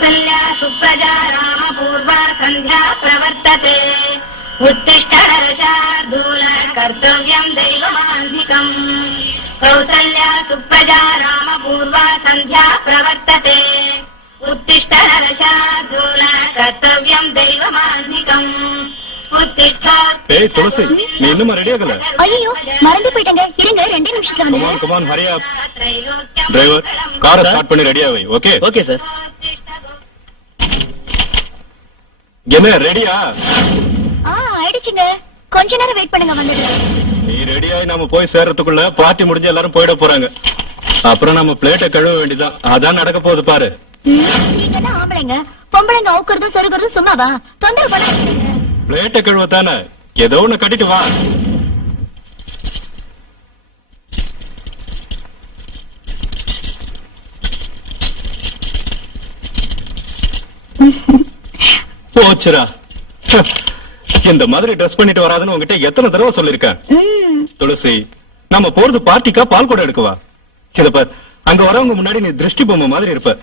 कौसल्या सुप्रजा रामपूर्वा सन्ध्या प्रवर्तते उत्तिष्ठ नरशार्दूल कर्तव्यम् दैवमान्धिकम् कौसल्या सुप्रजा रामपूर्वा सन्ध्या प्रवर्तते उत्तिष्ठ नरशार्दूल कर्तव्यम् दैवमान्धिकम् तुलसी நீ இன்னும் ரெடி ஆகல? ஐயோ மறந்து போயிட்டேங்க. இருங்க 2 நிமிஷத்துல வந்து. Come on, hurry up. Driver காரை ஸ்டார்ட் பண்ணி ரெடியா வை. Okay okay sir. என்ன ரெடியா? ஆயிடுச்சுங்க. கொஞ்ச நேரம் வெயிட் பண்ணுங்க வந்துடுறேன். நீ ரெடியாய் நாம போய் சேர்றதுக்குள்ள பார்ட்டி முடிஞ்சு எல்லாரும் போயிட போறாங்க. அப்புறம் நம்ம பிளேட்டை கழுவ வேண்டியதான். அதான் நடக்க போகுது பாரு. நீங்க என்ன ஆம்பளைங்க? பொம்பளைங்க அவுக்குறது சொருகிறது சும்மாவா? தொந்தரவு பண்ணாதீங்க. பிளேட்டை கழுவ தானே, ஏதோ ஒண்ணு கட்டிட்டு வா. போச்சுரா, இந்த மாதிரி ட்ரெஸ் பண்ணிட்டு வராதுன்னு உங்ககிட்ட எத்தனை தடவை சொல்லிருக்கேன். துளசி, நம்ம போறது பார்ட்டிக்கா பால் கூட எடுக்கவா? இத பார், அங்க வரவங்க முன்னாடி நீ திருஷ்டி பொம்மை மாதிரி இருப்ப.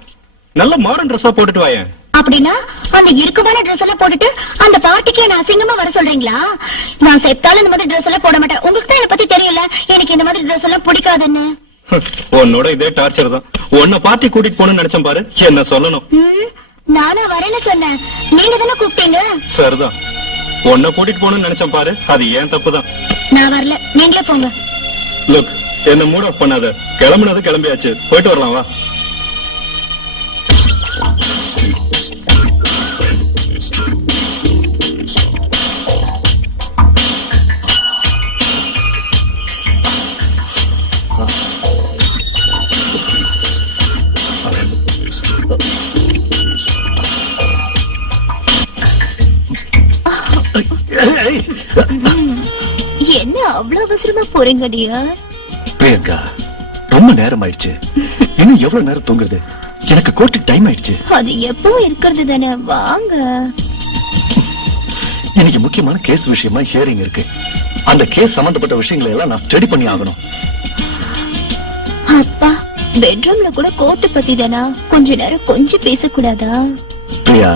நல்ல மாடர்ன் ட்ரெஸ்ஸா போட்டுட்டு வாயேன். அப்படின்னா அந்த இறுக்கமான ட்ரெஸ் எல்லாம் போட்டுட்டு அந்த பார்ட்டிக்கு என்ன அசிங்கமா வர சொல்றீங்களா? நான் செத்தாலும் இந்த மாதிரி ட்ரெஸ் எல்லாம் போட மாட்டேன். உங்களுக்கு தான் என்ன பத்தி தெரியல, எனக்கு இந்த மாதிரி ட்ரெஸ் எல்லாம் பிடிக்காதுன்னு. உன்னோட இதே டார்ச்சர் தான். உன்னை பார்ட்டி கூட்டிட்டு போகணும்னு நினைச்சேன் பாரு. என்ன சொல்லணும்? நானா வரேன்னு சொன்னேன், நீங்க தானே கூப்பிட்டீங்க. சரிதான், உன்னை கூட்டிட்டு போகணும்னு நினைச்சேன் பாரு. அது ஏன் தப்புதான். நான் வரல, நீங்களே போங்க. லுக், என்ன மூட் ஆஃப் பண்ணாத. கிளம்புனது கிளம்பியாச்சு, போயிட்டு வரலாம் வா. என்ன அவ்வளவு அவசரமா போறீங்க டியர்? பிரியங்கா, ரொம்ப நேரம் ஆயிடுச்சு. இன்னும் எவ்வளவு நேரம் தூங்குறது? எனக்கு கோர்ட்டு டைம் ஆயிடுச்சு. அது எப்பவும் இருக்கிறது தானே, வாங்க. இன்னைக்கு முக்கியமான கேஸ் விஷயமா ஹியரிங் இருக்கு. அந்த கேஸ் சம்பந்தப்பட்ட விஷயங்களை எல்லாம் நான் ஸ்டடி பண்ணி ஆகணும். அப்பா, பெட்ரூம்ல கூட கோர்ட்டு பத்தி தானா? கொஞ்ச நேரம் கொஞ்சம் பேசக்கூடாதா? பிரியா,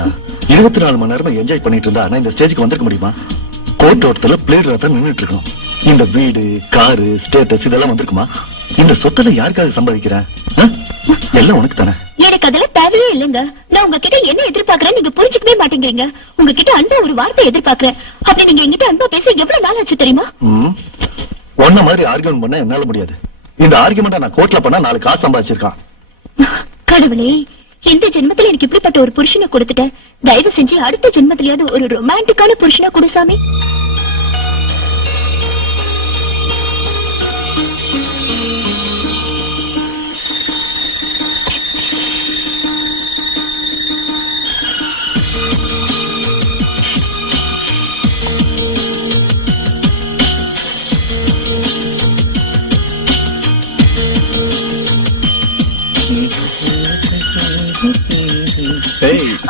24 மணி நேரமா என்ஜாய் பண்ணிட்டு இருந்தா நான் இந்த ஸ்டேஜுக்கு வந்திருக்க முடியுமா? கோர்ட் ஓட்டத்துல பிளேட் தான் நின்னுட்டு இருக்கணும். இந்த வீடு, காரு, ஸ்டேட்டஸ் இதெல்லாம் வந்திருக்குமா? இந்த சொத்துல யாருக்காக சம்பாதிக்கிறேன்? எல்லாம் உனக்கு தானே. எனக்கு அதெல்லாம் தேவையே இல்லைங்க. நான் உங்ககிட்ட என்ன எதிர்பார்க்கறேன் நீங்க புரிஞ்சுக்கவே மாட்டேங்கிறீங்க. உங்ககிட்ட அன்பா ஒரு வார்த்தை எதிர்பார்க்கறேன். அப்படி நீங்க என்கிட்ட அன்பா பேச எவ்வளவு நாள் ஆச்சு தெரியுமா? ஒன்ன மாதிரி ஆர்கியூமெண்ட் பண்ண என்னால முடியாது. இந்த ஆர்கியூமெண்ட நான் கோர்ட்ல பண்ணா 4 காசு சம்பாதிச்சிருக்கான். கடவுளே, இந்த ஜென்மத்துல எனக்கு இப்படிப்பட்ட ஒரு புருஷனை கொடுத்துட்டேன். தயவு செஞ்சு அடுத்த ஜென்மத்திலேயாவது ஒரு ரொமான்டிக்கான புருஷனா கொடு சாமி.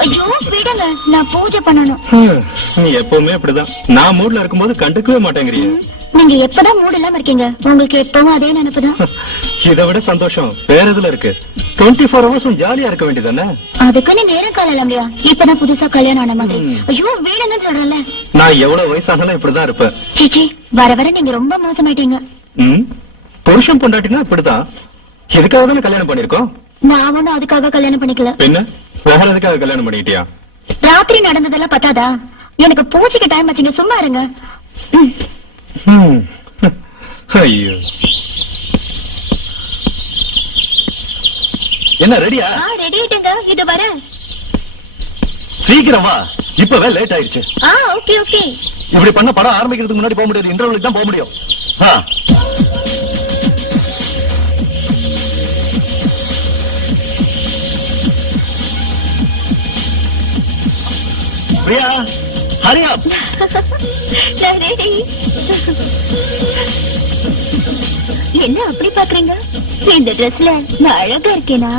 ஐயோ விடுங்க, நான் பூஜை பண்ணணும். நீ எப்பவுமே அப்படிதான். நான் மூட்ல இருக்கும்போது கண்டுக்கவே மாட்டேங்கிறிய. நீங்க எப்பதான் மூட் இல்லாம இருக்கீங்க? உங்களுக்கு எப்பவும் அதே நினைப்புதான். இதை விட சந்தோஷம் வேற எதுல இருக்கு? 24 hours ஜாலியா இருக்க வேண்டியதானே? அதுக்கு நீ நேரம் காலம் இல்லையா? இப்பதான் புதுசா கல்யாணம் ஆன மாதிரி. ஐயோ வீடுங்கன்னு சொல்றேன்ல. நான் எவ்வளவு வயசானாலும் இப்படிதான் இருப்பேன். சீச்சி, வர வர நீங்க ரொம்ப மோசமாயிட்டீங்க. புருஷன் பொண்டாட்டினா இப்படிதான். எதுக்காக தானே கல்யாணம் பண்ணிருக்கோம்? நான் ஒன்னும் அதுக்காக கல்யாணம் பண்ணிக்கல. என்ன வேற எதுக்காக கல்யாணம் பண்ணிக்கிட்டியா? ராத்திரி நடந்ததெல்லாம் பத்தாதா? எனக்கு பூஜைக்கு டைம் ஆச்சுங்க, சும்மா இருங்க. ஐயோ, என்ன ரெடியா? ரெடி ஆயிட்டுங்க, இது வர. சீக்கிரம் வா, இப்பவே லேட் ஆயிடுச்சு. Okay okay. இப்படி பண்ண படம் ஆரம்பிக்கிறதுக்கு முன்னாடி போக முடியாது, இன்டர்வலுக்கு தான் போக முடியும். பிரியா, ஹரி அப். நான் ரெடி. என்ன அப்படி பாக்குறீங்க? இந்த ட்ரெஸ்ல நான் அழகா இருக்கேனா?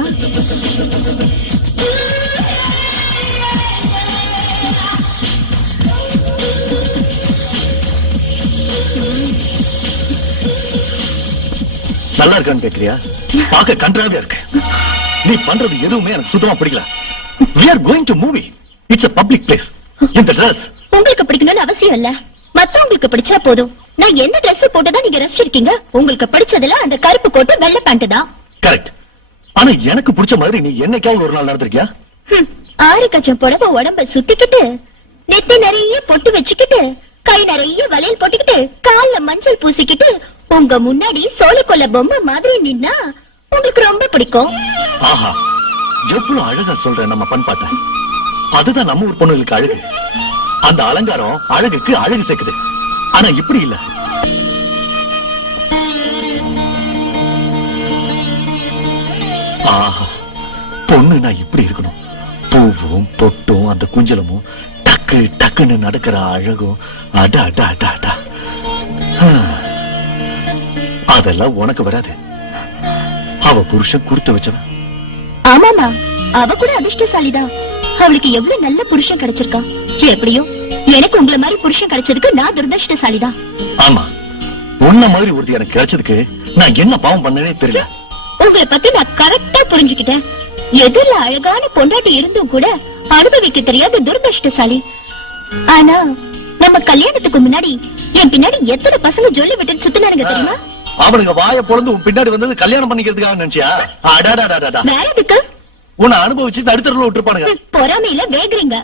நல்லா இருக்கான்னு கேக்குறியா? பாக்க கன்றாவியா இருக்கு. நீ பண்றது எதுவுமே எனக்கு சுத்தமா பிடிக்கல. we are going to movie. It's a public place. இந்த dress உங்களுக்கு பிடிக்கணும்னு அவசியம் இல்ல, மத்தவங்களுக்கு பிடிச்சா போதும். நான் என்ன Dress போட்டுதான் நீங்க ரசிச்சிருக்கீங்க. உங்களுக்கு பிடிச்சதுல அந்த கருப்பு கோட்டு வெள்ளை பேண்ட் தான். கரெக்ட். ஆனா எனக்கு பிடிச்ச மாதிரி நீ என்னைக்காவது ஒரு நாள் நடந்திருக்கியா? 6 கச்சம் புடவை உடம்ப சுத்திக்கிட்டு, நெத்தி நிறைய பொட்டு வச்சுக்கிட்டு, கை நிறைய வளையல் போட்டுக்கிட்டு, கால்ல மஞ்சள் பூசிக்கிட்டு, உங்க முன்னாடி சோளக்கொல்ல பொம்மை மாதிரி நின்னா உங்களுக்கு ரொம்ப பிடிக்கும். ஆஹா, எவ்வளவு அழகா சொல்ற நம்ம பண்பாட்ட. அதுதான் நம்ம ஊர் பொண்ணுங்களுக்கு அழகு. அந்த அலங்காரம் அழகுக்கு அழகு சேர்க்குது. ஆனா இப்படி இல்ல. ஆஹா, பொண்ணுனா இப்படி இருக்கணும். பூவும் பொட்டும் அந்த குஞ்சலமும் டக்கு டக்குன்னு நடக்கிற அழகும். அட அட அட அட. அதெல்லாம் உனக்கு வராது. அவ புருஷன் கொடுத்து வச்சவன். ஆமாமா, அவ கூட அதிர்ஷ்டசாலிதான். அவளுக்கு எவ்வளவு நல்ல புருஷன் கிடைச்சிருக்கா. எப்படியோ எனக்கு உங்களை மாதிரி புருஷன் கிடைச்சதுக்கு நான் துரதிர்ஷ்டசாலிதான். ஆமா, உன்ன மாதிரி ஒருத்தி எனக்கு கிடைச்சதுக்கு நான் என்ன பாவம் பண்ணனே தெரியல. உங்களை பத்தி நான் கரெக்டா புரிஞ்சுக்கிட்டேன். எதிரில அழகான பொண்டாட்டி இருந்தும் கூட அனுபவிக்க தெரியாத துரதிர்ஷ்டசாலி. ஆனா நம்ம கல்யாணத்துக்கு முன்னாடி என் பின்னாடி எத்தனை பசங்க ஜொல்லி விட்டு சுத்தினாருங்க தெரியுமா? அவனுங்க வாய பொழந்து உன் பின்னாடி வந்தது கல்யாணம் பண்ணிக்கிறதுக்காக நினைச்சியா? அடாடாடாடா. வேற எதுக்கு? உன்னை அனுபவிச்சு அடுத்தவர்கள் விட்டுருப்பானுங்க. பொறாமையில வேகுறீங்க.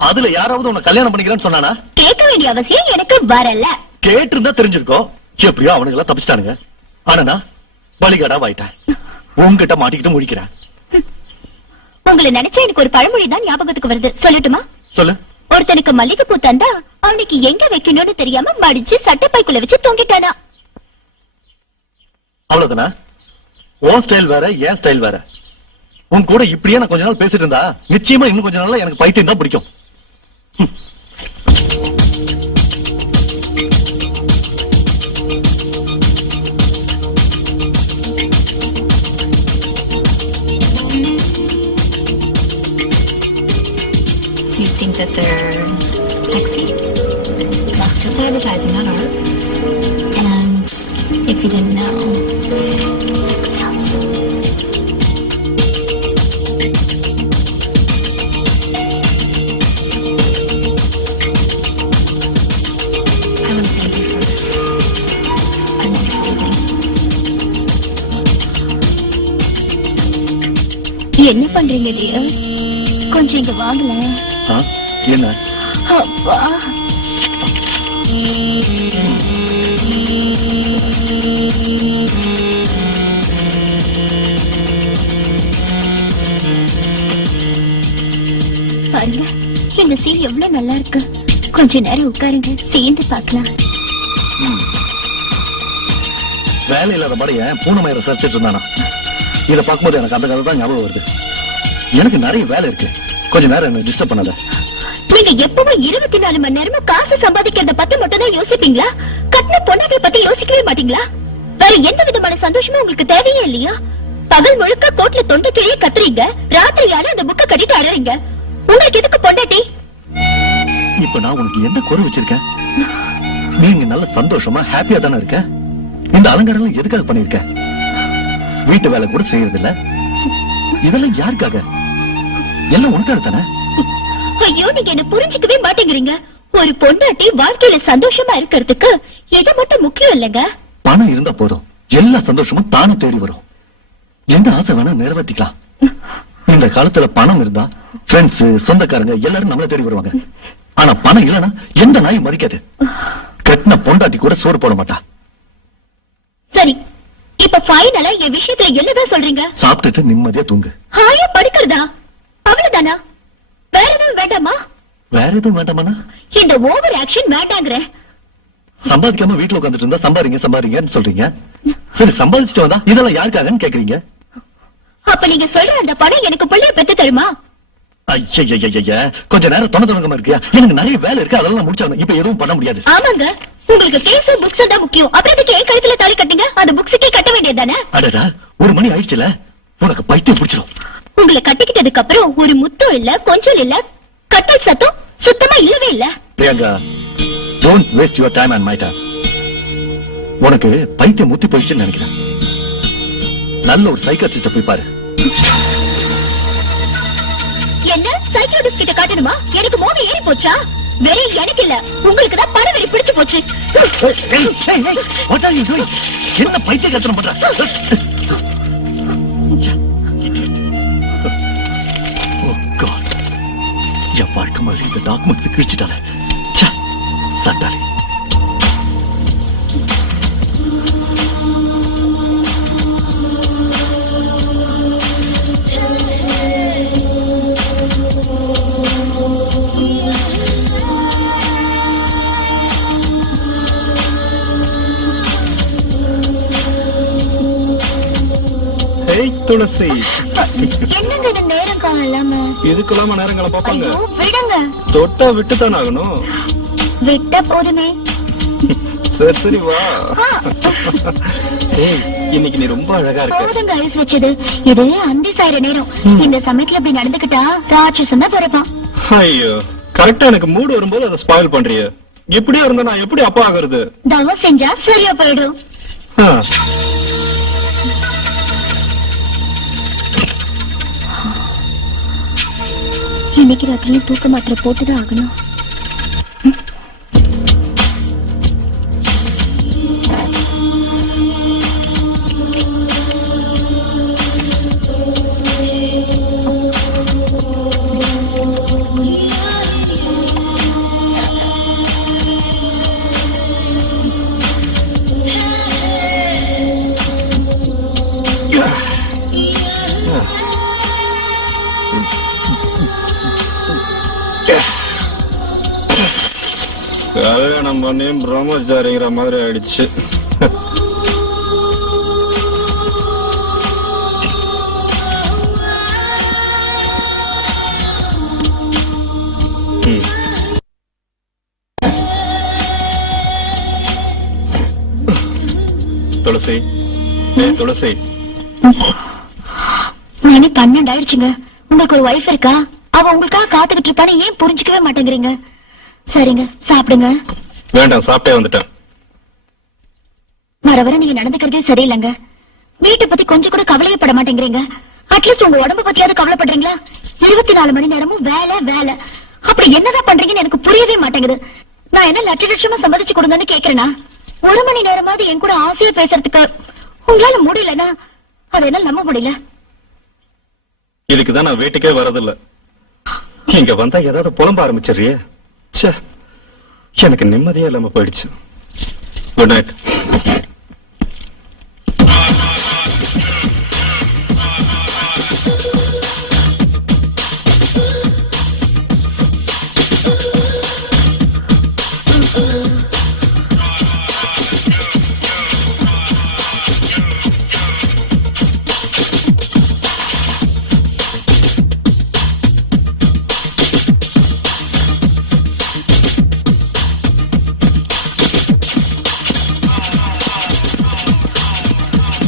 அதுல யாராவது உன்னை கல்யாணம் பண்ணிக்கிறேன்னு சொன்னானா? கேட்க வேண்டிய அவசியம் எனக்கு வரல. கேட்டு இருந்தா தெரிஞ்சிருக்கோம். எப்படியோ அவனுங்க எல்லாம் தப்பிச்சிட்டானுங்க. ஆனா பலிகடா வாயிட்டேன். உன்கிட்ட மாட்டிக்கிட்டு முடிக்கிறேன். உங்களை நினைச்சா எனக்கு ஒரு பழமொழி தான் ஞாபகத்துக்கு வருது. சொல்லட்டுமா? சொல்லு. ஒருத்தனுக்கு மல்லிகைப்பூ தந்தா அவனுக்கு எங்க வைக்கணும்னு தெரியாம மடிச்சு சட்டப்பைக்குள்ள வச்சு தொங்கிட்டானா. அவ்வளவுதானா? உன் ஸ்டைல் வேற, என் ஸ்டைல் வேற. உன் கூட இப்படியே நான் கொஞ்ச நாள் பேசிட்டு இருந்தா நிச்சயமா இன்னும் கொஞ்ச நாள்ல எனக்கு பைத்தியம் தான் பிடிக்கும். Do you think that they're sexy? It's advertising, not art. And if you didn't know, sex sells. I want to thank you for everything. என்ன பண்றீங்க டியர்? கொஞ்சம் இங்க வாங்கல. என்ன? அப்பா, பாருங்க, இந்த சீன் எவ்வளவு நல்லா இருக்கு. கொஞ்ச நேரம் உட்காருங்க, சேர்ந்து பார்க்கலாம். வேலை இல்லாத மாதிரி பூனமயிரை சரிச்சிட்டு இருந்தானா? இத பார்க்கும்போது எனக்கு அந்த கதை தான் ஞாபகம் வருது. எனக்கு நிறைய வேலை இருக்கு. கொஞ்ச நேரம் என்ன டிஸ்டர்ப் பண்ணாத. நீங்க எப்பவும் 24 மணி நேரமும் காசு சம்பாதிக்கிறத பத்தி மட்டும் தான் யோசிப்பீங்களா? கட்டின பொண்ணாவை பத்தி யோசிக்கவே மாட்டீங்களா? வேற எந்த விதமான சந்தோஷமும் உங்களுக்கு தேவையே இல்லையா? பகல் முழுக்க கோட்ல தொண்டை கிழியே கத்துறீங்க, ராத்திரியான அந்த புக்க கட்டிட்டு அழறீங்க. உங்களுக்கு எதுக்கு பொண்டாட்டி? இப்ப நான் உனக்கு என்ன குறை வச்சிருக்கேன்? நீங்க நல்ல சந்தோஷமா ஹாப்பியா தானே இருக்க. இந்த அலங்காரம் எதுக்காக பண்ணிருக்க? வீட்டு வேலை கூட செய்யறது இல்ல. இதெல்லாம் யாருக்காக? எல்லாம் உனக்காக தானே? ஐயோ, நீங்க என்ன புரிஞ்சுக்கவே மாட்டேங்கிறீங்க. ஒரு பொண்டாட்டி வாழ்க்கையில சந்தோஷமா இருக்கிறதுக்கு எது மட்டும் முக்கியம் இல்லைங்க. பணம் இருந்தா போதும், எல்லா சந்தோஷமும் தானே தேடி வரும். எந்த ஆசை வேணா நிறைவேற்றிக்கலாம். இந்த காலத்துல பணம் இருந்தா ஃப்ரெண்ட்ஸ், சொந்தக்காரங்க எல்லாரும் நம்மள தேடி வருவாங்க. ஆனா பணம் இல்லைன்னா எந்த நாயும் மதிக்காது. கட்டின பொண்டாட்டி கூட சோறு போட மாட்டா. சரி, இப்ப ஃபைனலா என் விஷயத்துல என்னதான் சொல்றீங்க? சாப்பிட்டுட்டு நிம்மதியா தூங்கு. ஹாயா படுக்கிறதா? அவ்வளவுதானா? வேற எதுவும் வேண்டாமா? வேற எதுவும் வேண்டாமாண்ணா? இந்த ஓவர் ஆக்ஷன் வேண்டாங்கிற. சம்பாதிக்காம வீட்டுல உட்காந்துட்டு இருந்தா சம்பாதிங்க சம்பாதிங்கன்னு சொல்றீங்க. சரி, சம்பாதிச்சுட்டு வந்தா இதெல்லாம் யாருக்காகன்னு கேக்குறீங்க. அப்ப நீங்க சொல்ற அந்த படம் எனக்கு பிள்ளைய பெத்து தருமா? ஐயா, கொஞ்ச நேரம் தொணமா இருக்கியா? எனக்கு நிறைய வேலை இருக்கு, அதெல்லாம் முடிச்சாங்க. இப்ப எதுவும் பண்ண முடியாது. ஆமாங்க, உங்களுக்கு பேசும் புக்ஸ் தான் முக்கியம். அப்புறம் இதுக்கு ஏன் கழுத்துல தாலி கட்டுங்க? அந்த புக்ஸுக்கே கட்ட வேண்டியதானே? அடடா, 1 மணி ஆயிடுச்சுல, உனக்கு பைத்தியம் பிடிச்சிடும். உங்களை கட்டிக்கிட்டதுக்கு அப்புறம் ஒரு முத்தம் இல்ல, கொஞ்சம் இல்ல, கட்டல் சத்தம் சுத்தமா இல்லவே இல்ல. Priyanka, don't waste your time and my time. உனக்கு பைத்தியம் முத்தி போயிடுச்சுன்னு நினைக்கிறேன். நல்ல ஒரு சைக்காட்ரிஸ்ட போய் பாரு. சைக்கியாட்ரிஸ்ட் கிட்ட காட்டணுமா? எனக்கு மோதி ஏறி போச்சா? வேற எனக்கு இல்ல, உங்களுக்கு தான் பணவெளி பிடிச்சு போச்சு. என்ன பைத்திய கத்தனம் பண்ற? என் வாழ்க்கை மாதிரி இந்த டாக்குமெண்ட்ஸ் கிழிச்சிட்டால சண்டாலே. துளசி, என்னங்க இது நேரம் காலம் இல்லாம? இதுக்கெல்லாம நேரங்களை பாப்பாங்க. ஐயோ, விடுங்க. தொட்டா விட்டுத்தானே ஆகணும். விட்ட போதுமே. சரி சரி வா. ஏய், இன்னைக்கு நீ ரொம்ப அழகா இருக்க. போதுங்க ஐஸ் வச்சது. இது அந்தி சாயிர நேரம். இந்த சமயத்துல இப்படி நடந்துக்கிட்டா ராட்சசம் தான் பிறப்பான். ஐயோ, கரெக்டா எனக்கு மூடு வரும்போது அதை ஸ்பாயில் பண்றிய. இப்படியே இருந்தா நான் எப்படி அப்பா ஆகுறது? தவம் செஞ்சா சரியா போயிடும். ஆ. இன்னைக்கு ராத்திரி தூக்க மாத்திரை போட்டுதான் ஆகணும். கல்யாணம் பண்ணி பிரம்மச்சாரிங்கிற மாதிரி ஆயிடுச்சு. துளசி, துளசி, மணி 12 ஆயிடுச்சுங்க. உங்களுக்கு ஒரு வைஃப் இருக்கா? அவ உங்களுக்காக காத்துக்கிட்டு இருப்பான்னு ஏன் புரிஞ்சுக்கவே மாட்டேங்கிறீங்க? சரிங்க, சாப்பிடுங்க. வேண்டாம், சாப்பிட்டே வந்துட்டேன். வர வர நீங்க நடந்துக்கிறதே சரியில்லைங்க. வீட்டை பத்தி கொஞ்சம் கூட கவலையே பட மாட்டேங்கிறீங்க. அட்லீஸ்ட் உங்க உடம்பு பத்தியாவது கவலைப்படுறீங்களா? 24 மணி நேரமும் வேலை வேலை. அப்படி என்னதான் பண்றீங்கன்னு எனக்கு புரியவே மாட்டேங்குது. நான் என்ன லட்ச லட்சமா சம்பாதிச்சு கொடுங்கன்னு கேக்குறேன்னா, 1 மணி நேரமாவது என் கூட ஆசையா பேசுறதுக்கு உங்களால முடியலன்னா அதை என்ன நம்ப முடியல. இதுக்குதான் நான் வீட்டுக்கே வரதில்ல. இங்க வந்தா ஏதாவது புலம்ப ஆரம்பிச்சிடுறியே. எனக்கு நிம்மதியா இல்லாம போயிடுச்சு. Good night.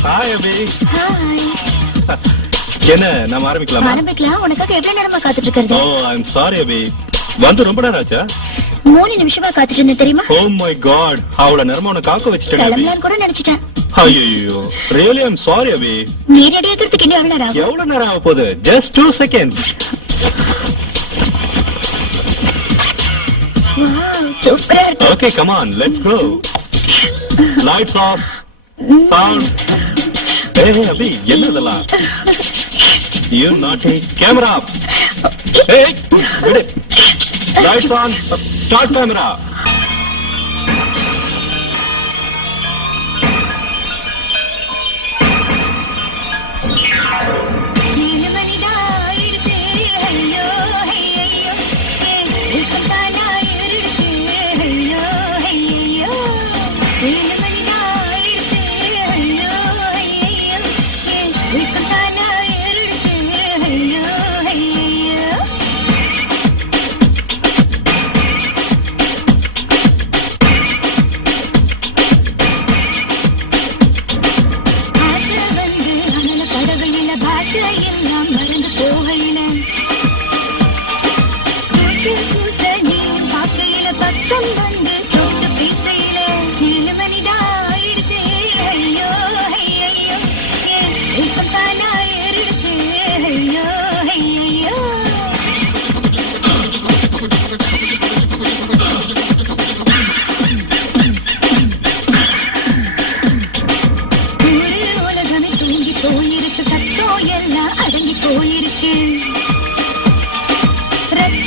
ஹாய் அபி. என்ன, நாம ஆரம்பிக்கலாமா? ஆரம்பிக்கலாம். உனக்காக எவ்வளவு நேரமா காத்துட்டு இருக்கிறது? ஓ, ஐ அம் சாரி அபி. வந்து ரொம்ப நேரம் ஆச்சா? 3 நிமிஷமா காத்துட்டு இருந்தேன் தெரியுமா? ஓ மை காட், அவ்வளவு நேரமா உன்னை காக்க வச்சுட்டேன் அபி. கிளம்பலான்னு கூட நினைச்சிட்டேன். ஐயோ, ரியலி ஐ அம் சாரி அபி. நீ ரெடி ஆகிறதுக்கு இன்னும் எவ்வளவு நேரம் ஆகும்? எவ்வளவு நேரம் ஆக போகுது? Just 2 seconds. Wow, super. Okay, come on, let's go. Lights off. Sound. Hey, அபி, என்ன இதெல்லாம்? You naughty. Camera up. Hey, விடு. Lights on. Start camera.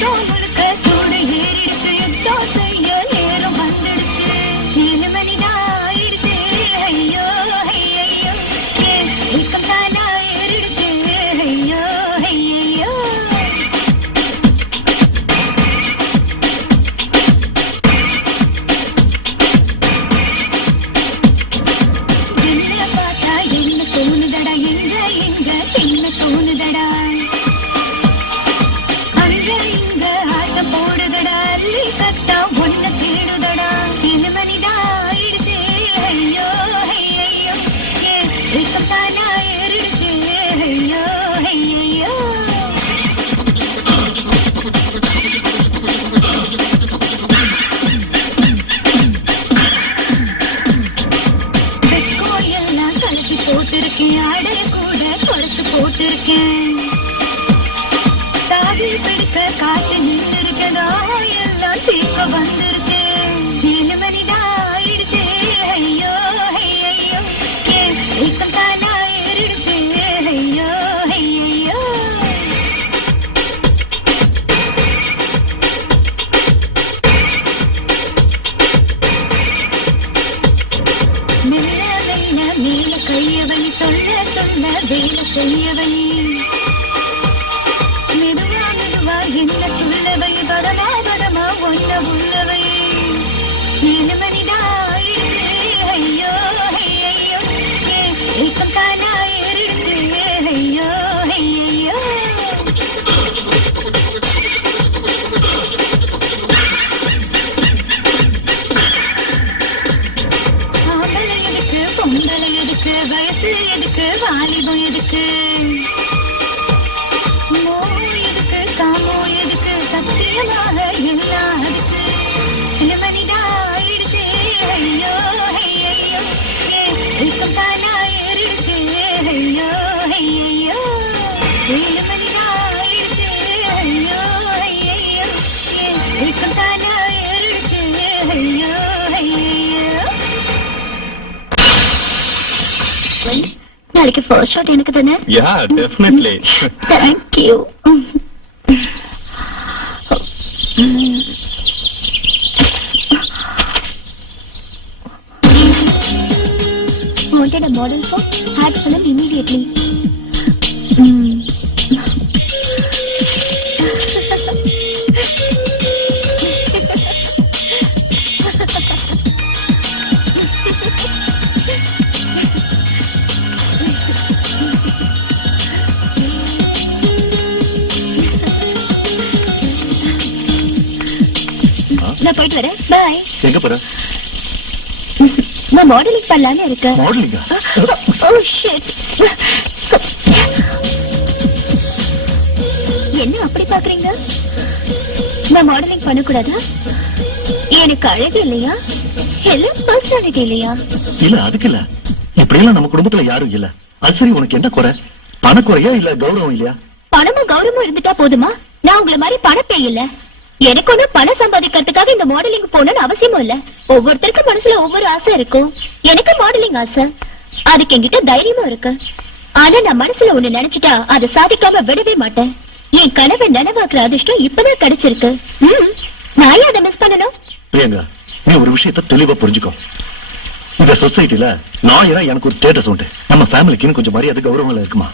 ரத்தம் முழுக்க சூடு ஏறிடுச்சு, யுத்தம் செய்ய நேரம் வந்துடுச்சு. 7 மணிதான் ஆயிடுச்சு, ஐயோ ஐயையோ, என் ஏக்கம் தானா ஏறிடுச்சு, ஐயோ ஐயையோ. என்ன பார்த்தா என்ன தோணுதடா, எங்க எங்க என்ன தோணுதடா, அங்க இங்க ஆட்டம் போடுதடா, அள்ளி கத்தா ஒன்ன தேடுதடா. 7 மணிதான் ஆயிடுச்சு, ஐயோ ஐயையோ, என் ஏக்கம் தானா ஏறிடுச்சு, ஐயோ ஐயையோ. கோயெல்லாம் கலக்கி போட்டிருக்கேன், ஆடை கூட குறைச்சு போட்டிருக்கேன். தாவி பிடிக்க காத்து நின்றிருக்கதா, எல்லாம் தீர்க்க வந்திருக்கேன். 7 மணிதான் ஆயிடுச்சு, ஐயோ ஐயையோ, என் ஏக்கம் தானா ஏறிடுச்சு, ஐயோ ஐயையோ. மெல்ல மெல்ல மேல கையவை, சொல்ல சொல்ல வேலை செய்யவை, மெதுவா மெதுவா என்ன துள்ளவை, படமா படமா ஒன்ன உள்ளவை. 7 மணிதான் ஆயிடுச்சு, ஐயோ ஐயையோ, என் ஏக்கம் தானா ஏறிடுச்சு, ஐயோ ஐயையோ. ஆம்பளை எதுக்கு, பொம்பளை எதுக்கு, வயசு எதுக்கு, வாலிபம் எதுக்கு, மோகம் எதுக்கு, காமம் எதுக்கு, சத்தியமாக எல்லாம் அதுக்கு. 7 மணிதான் ஆயிடுச்சு, ஐயோ ஐயையோ, என் ஏக்கம் தானா ஏறிடுச்சு, ஐயோ ஐயையோ. 7 மணிதான் ஆயிடுச்சு, ஐயோ ஐயையோ, என் ஏக்கம் தானா ஏறிடுச்சு, ஐயோ ஐயையோ. நாளைக்கு ஃபர்ஸ்ட் ஷாட் எனக்கு தானே? Yeah, definitely. Thank you. Wanted a model for? Add film immediately. நான் போயிட்டு வரேன். பாய். எங்க போற? நான் மாடலிங் பண்ணலான்னு இருக்கேன். மாடலிங்கா? Oh shit. என்ன அப்படி பாக்குறீங்க? நான் மாடலிங் பண்ணக்கூடாதா? எனக்கு அழகு இல்லையா? எல்லாம் பர்சனாலிட்டி இல்லையா? இல்ல அதுக்கு இல்ல, இப்படியெல்லாம் நம்ம குடும்பத்துல யாரும் இல்ல. அது சரி, உனக்கு என்ன குறை? பணக்குறையா இல்ல கௌரவம் இல்லையா? பணமும் கௌரவமும் இருந்துட்டா போதுமா? நான் உங்களை மாதிரி பணப்பே இல்ல. எனக்கு ஒண்ணு பணம் சம்பாதிக்கிறதுக்காக இந்த மாடலிங் போகணும்னு அவசியமும் இல்ல. ஒவ்வொருத்தருக்கும் மனசுல ஒவ்வொரு ஆசை இருக்கும். எனக்கு மாடலிங் ஆசை, அதுக்கு என்கிட்ட தைரியமும் இருக்கு. ஆனா நான் மனசுல ஒண்ணு நினைச்சிட்டா அதை சாதிக்காம விடவே மாட்டேன். என் கனவை நனவாக்குற அதிர்ஷ்டம் இப்பதான் கிடைச்சிருக்கு. நான் ஏன் அதை மிஸ் பண்ணணும்? பிரியங்கா, நீ ஒரு விஷயத்த தெளிவா புரிஞ்சுக்கோ. இந்த சொசைட்டில லாயரா எனக்கு ஒரு ஸ்டேட்டஸ் உண்டு. நம்ம ஃபேமிலிக்கு கொஞ்சம் மரியாதை கௌரவங்கள இருக்குமா?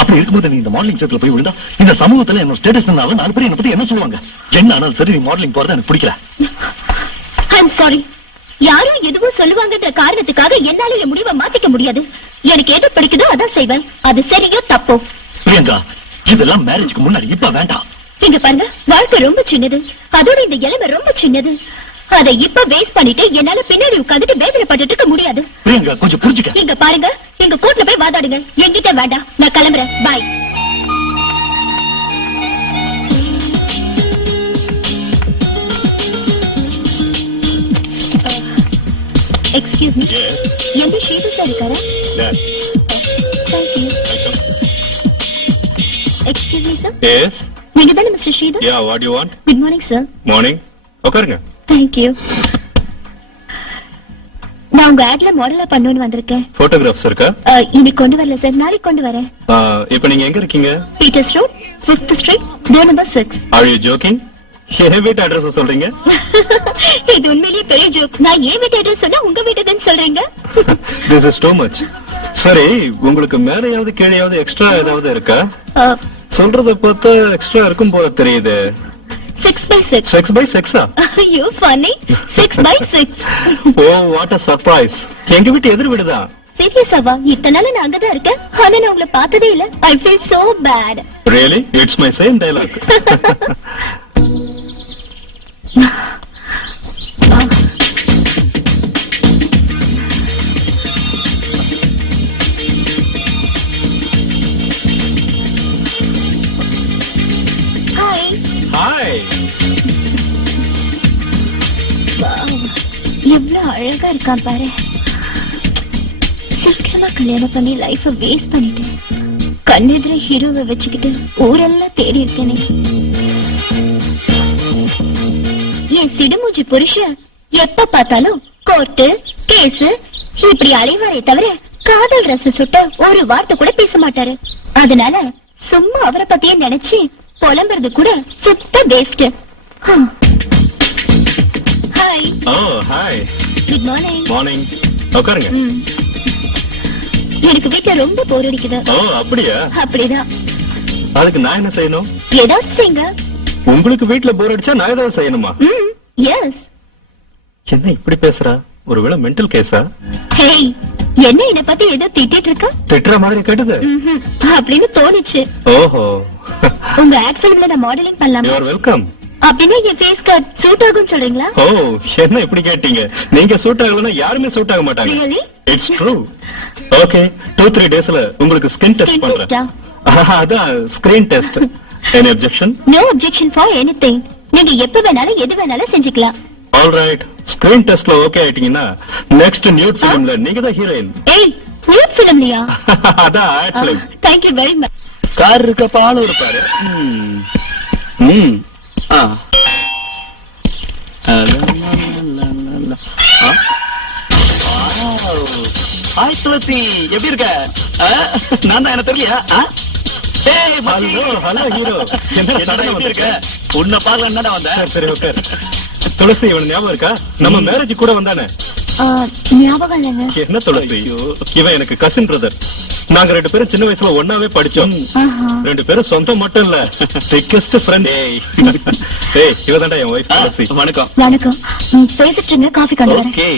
அப்படி இருக்கும்போது நீ இந்த மாடலிங் சேர்த்துல போய் விழுந்தா இந்த சமூகத்துல என்னோட ஸ்டேட்டஸ் 4 பேர் என்ன பத்தி என்ன சொல்லுவாங்க? என்ன ஆனாலும் சரி, நீ மாடலிங் போறது எனக்கு பிடிக்கல. I'm sorry. யாரும் எதுவும் சொல்லுவாங்கன்ற காரணத்துக்காக என்னால என் முடிவை மாத்திக்க முடியாது. எனக்கு எது பிடிக்குதோ அதான் செய்வேன். அது சரியோ தப்போ. பிரியங்கா, இதெல்லாம் மேரேஜ்க்கு முன்னாடி, இப்ப வேண்டாம். இங்க பாருங்க, வாழ்க்கை ரொம்ப சின்னது, அதோட இந்த இளமை ரொம்ப சின்னது. அதை இப்ப வேஸ்ட் பண்ணிட்டு என்னால பின்னாடி உட்காந்துட்டு வேதனைப்பட்டு இருக்க முடியாது. பிரியங்கா, கொஞ்சம் புரிஞ்சுக்க. இங்க பாருங்க, எங்க கோர்ட்ல போய் வாதாடுங்க. என்கிட்ட வேண்டாம், நான் கிளம்புறேன். பாய். எக்ஸ்கியூஸ் மீ, எந்த ஷீது சார் இருக்காரா? Thank you. Excuse me sir. Yes. நீங்க தானே mister Sheetu? Yeah, what do you want? Good morning sir. Morning. உட்காருங்க. தேங்க்யூ. நான் உங்க ஆட்ல மாடலா பண்ணணும்னு வந்திருக்கேன். போட்டோகிராஃப்ஸ் இருக்கா? இன்னைக்கு கொண்டு வரல சார், நாளைக்கு கொண்டு வரேன். இப்ப நீங்க எங்க இருக்கீங்க? Peter's road 5th street door number 6. Are you joking? என் வீட்டு அட்ரஸ் சொல்றீங்க? இது உண்மையிலேயே பெரிய ஜோக். நான் ஏன் வீட்டு அட்ரஸ் சொன்னா உங்க வீட்டு தான் சொல்றீங்க. This is too much. சரி, உங்களுக்கு மேலையாவது கீழையாவது எக்ஸ்ட்ரா ஏதாவது இருக்கா? சொல்றத பார்த்தா எக்ஸ்ட்ரா இருக்கும் போல தெரியுது. 6x6. 6x6. You funny. 6x6. Oh, what a surprise. எங்க வீட்டு எதிர் வீடுதான். சீரியஸாவா? இத்தனை நாள் நான் அங்கதான் இருக்கேன், ஆனா நான் உங்களை பார்த்ததே இல்ல. I feel so bad. Really? It's my same dialogue. Hi. Hi. Wow. எவ்வளவு அழகா இருக்கான் பாரு. சீக்கிரமா கல்யாணம் பண்ணி லைஃப வேஸ்ட் பண்ணிட்டேன். கண்ணெதிர ஹீரோவை வச்சுக்கிட்டு ஊரெல்லாம் தேடி இருக்கேனே. என் சிடுமூஞ்சி புருஷன் எப்ப பார்த்தாலும் கோர்ட்டு கேஸ் இப்படி அலைவாரே தவிர காதல் ரசம் சுட்ட ஒரு வார்த்தை கூட பேச மாட்டாரு. அதனால சும்மா அவரை பத்தியே நினைச்சு புலம்புறது கூட சுத்த waste. Hi. Oh, hi. Good morning. Morning. உட்காருங்க. எனக்கு வீட்டுல ரொம்ப போர் அடிக்குது. Oh, அப்படியா? அப்படிதான். அதுக்கு நான் என்ன செய்யணும்? ஏதாவது செய்யுங்க. உங்களுக்கு வீட்டுல போர் அடிச்சா நான் ஏதாவது செய்யணுமா? எஸ். என்ன இப்படி பேசுறா? ஒருவேளை மென்டல் கேஸா? ஹேய், என்ன இத பத்தி ஏதோ திட்டிட்டு இருக்க? திட்டுற மாதிரி கேட்டது. அப்படின்னு தோணுச்சு. ஓஹோ. உங்க ஆட் ஃபிலிம்ல நான் மாடலிங் பண்ணலாமா? You are welcome. அப்படின்னா என் ஃபேஸ் கட் சூட் ஆகும்னு சொல்றீங்களா? ஓ, என்ன இப்படி கேட்டீங்க? நீங்க சூட் ஆகலன்னா யாருமே சூட் ஆக மாட்டாங்க. Really? It's true. ஓகே, 2-3 டேஸ்ல உங்களுக்கு ஸ்கின் டெஸ்ட் Skin பண்றேன். test-ஆ? அதான் screen test. Any objection? No objection for anything. நீங்க எப்ப வேணாலும் எது வேணாலும் செஞ்சுக்கலாம். All right. ஸ்கிரீன் டெஸ்ட்ல ஓகே ஆயிட்டீங்கன்னா நெக்ஸ்ட் நியூட் ஃபிலிம்ல நீங்க தான் ஹீரோயின். ஏய், நியூட் ஃபிலிம்லயா? அதான் ad film. Thank you very much. Car இருக்க பாலும் இருப்பாரு. ஹாய் துளசி, எப்படி இருக்க? நான் தான், என்ன தெரியலையா? Hello hello hero. எப்படி இருக்க? உன்னை பார்க்க என்னடா வந்தேன். சரி ஓகே. துளசி, இவன் ஞாபகம் இருக்கா? நம்ம மேரேஜ் கூட வந்தானே. ஞாபகம் இல்லைங்க. என்ன துளசி, இவன் எனக்கு கசின் பிரதர். நாங்க 2 பேரும் சின்ன வயசுல ஒன்னாவே படிச்சோம். 2 பேரும் சொந்தம் மட்டும் இல்ல, திக்கஸ்ட் ஃப்ரெண்ட். ஏய், இவதான்டா என் வைஃப் துளசி. வணக்கம். வணக்கம். பேசிட்டு இருங்க, காஃபி கொண்டு வரேன். ஓகே.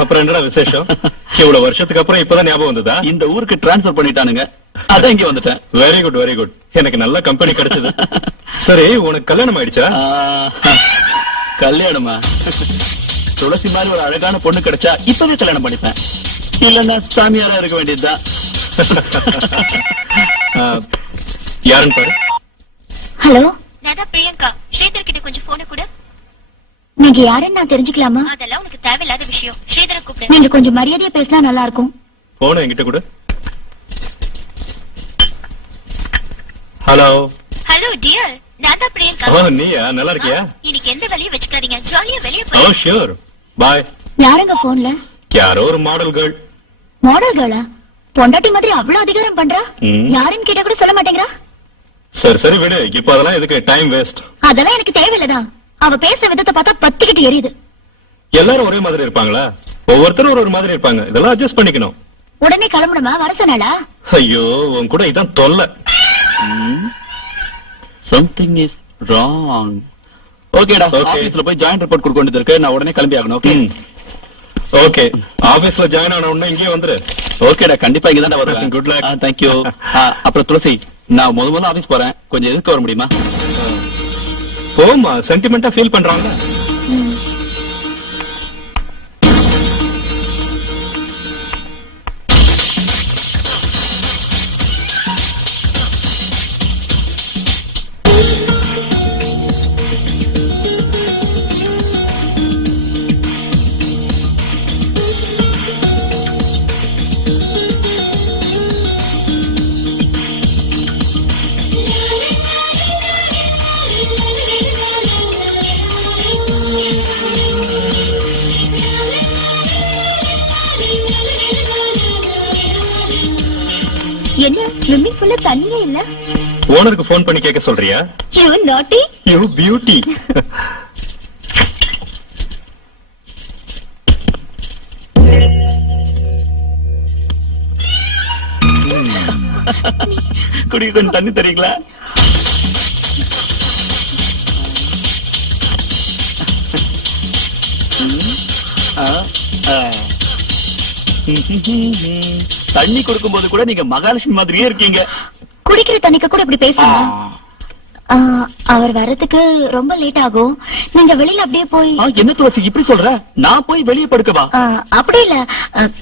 அப்புறம் என்னடா விசேஷம்? இவ்வளவு வருஷத்துக்கு அப்புறம் இப்பதான் ஞாபகம் வந்ததா? இந்த ஊருக்கு டிரான்ஸ்பர் பண்ணிட்டானுங்க, அதான் இங்க வந்துட்டேன். Very good very good. எனக்கு நல்ல கம்பெனி கிடைச்சது. சரி, உனக்கு கல்யாணம் ஆயிடுச்சா? கல்யாணமா? துளசி மாதிரி ஒரு அழகான பொண்ணு கிடைச்சா இப்பவே கல்யாணம் பண்ணிப்பேன். இல்லன்னா சாமியாரா இருக்க வேண்டியதுதான். யாருன்னு பாரு. ஹலோ, நான் தான் பிரியங்கா. ஸ்ரீதர் கிட்ட கொஞ்சம் போன் கொடு. நீங்க யாருன்னு நான் தெரிஞ்சுக்கலாமா? அதெல்லாம் உனக்கு தேவையில்லாத விஷயம். ஸ்ரீதரை கூப்பிடு. நீங்க கொஞ்சம் மரியாதையா பேசினா நல்லா இருக்கும். போன என்கிட்ட கொடு. ஹலோ. ஹலோ டியர், நான் தான் பிரியங்கா. ஓ, நீயா? நல்லா இருக்கியா? இன்னைக்கு எந்த வேலையும் வச்சுக்காதீங்க, ஜாலியா வெளிய ஓ போய். ஷூர், பாய். யாருங்க போன்ல? யாரோ ஒரு மாடல் கேர்ள். மாடல் கேர்ளா? பொண்டாட்டி மாதிரி அவ்வளவு அதிகாரம் பண்றா? யாருன்னு கேட்டா கூட சொல்ல மாட்டேங்கிறா. சரி சரி விடு, இப்ப அதெல்லாம் எதுக்கு டைம் வேஸ்ட்? அதெல்லாம் எனக்கு தேவையில்லதான். அவ பேசுற விதத்தை பார்த்தா பத்திக்கிட்டு எரியுது. எல்லாரும் ஒரே மாதிரி இருப்பாங்களா? ஒவ்வொருத்தரும் ஒரு மாதிரி இருப்பாங்க. இதெல்லாம் அட்ஜஸ்ட் பண்ணிக்கணும். உடனே கிளம்பணுமா? வர சொன்னாளா? ஐயோ, உன் கூட இதான் தொல்லை. Something is wrong. ஓகேடா, ஆபீஸ்ல போய் ஜாயின்ட் ரிப்போர்ட் கொடுக்க வேண்டியது இருக்கு. நான் உடனே கிளம்பி ஆகணும். Okay okay. ஆபீஸ்ல ஜாயின் ஆன உடனே இங்கே வந்துரு. ஓகேடா, கண்டிப்பா இங்க தான் வருவேன். Good luck. Thank you. அப்புறம் துளசி, நான் முதல்ல ஆபீஸ் போறேன், கொஞ்சம் எதுக்கு வர முடியுமா? போமா, சென்டிமெண்டா ஃபீல் பண்றாங்க. என்ன ஸ்விம்மிங் பூல்ல தண்ணியே இல்ல? ஓனருக்கு போன் பண்ணி கேட்க சொல்றியா? யூ நாட்டி. You beauty. குடிக்க கொஞ்சம் தண்ணி தரீங்களா? தண்ணி கொடுக்கும் போது கூட நீங்க மகாலட்சுமி மாதிரியே இருக்கீங்க. குடிக்கிற தண்ணிக்கு கூட இப்படி பேசலாம். அவர் வர்றதுக்கு ரொம்ப லேட் ஆகும். நீங்க வெளியில அப்படியே போய். என்ன துளசி இப்படி சொல்ற? நான் போய் வெளியே படுக்கவா? அப்படி இல்ல,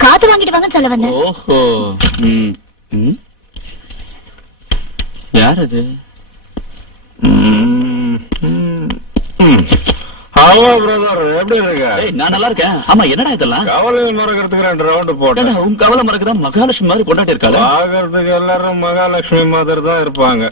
காத்து வாங்கிட்டு வாங்கன்னு சொல்ல வந்தேன். ஓஹோ. யார் அது? ஹலோ பிரதர், எப்படி இருக்க? நான் நல்லா இருக்கேன். ஆமா, என்னடா இதெல்லாம்? கவலை மறக்கிறதுக்கு 2 ரவுண்ட் போட்டேன். உன் கவலை மறக்கதான் மகாலட்சுமி மாதிரி கொண்டாட்டி இருக்காங்க. பாக்குறதுக்கு எல்லாரும் மகாலட்சுமி மாதிரி தான் இருப்பாங்க.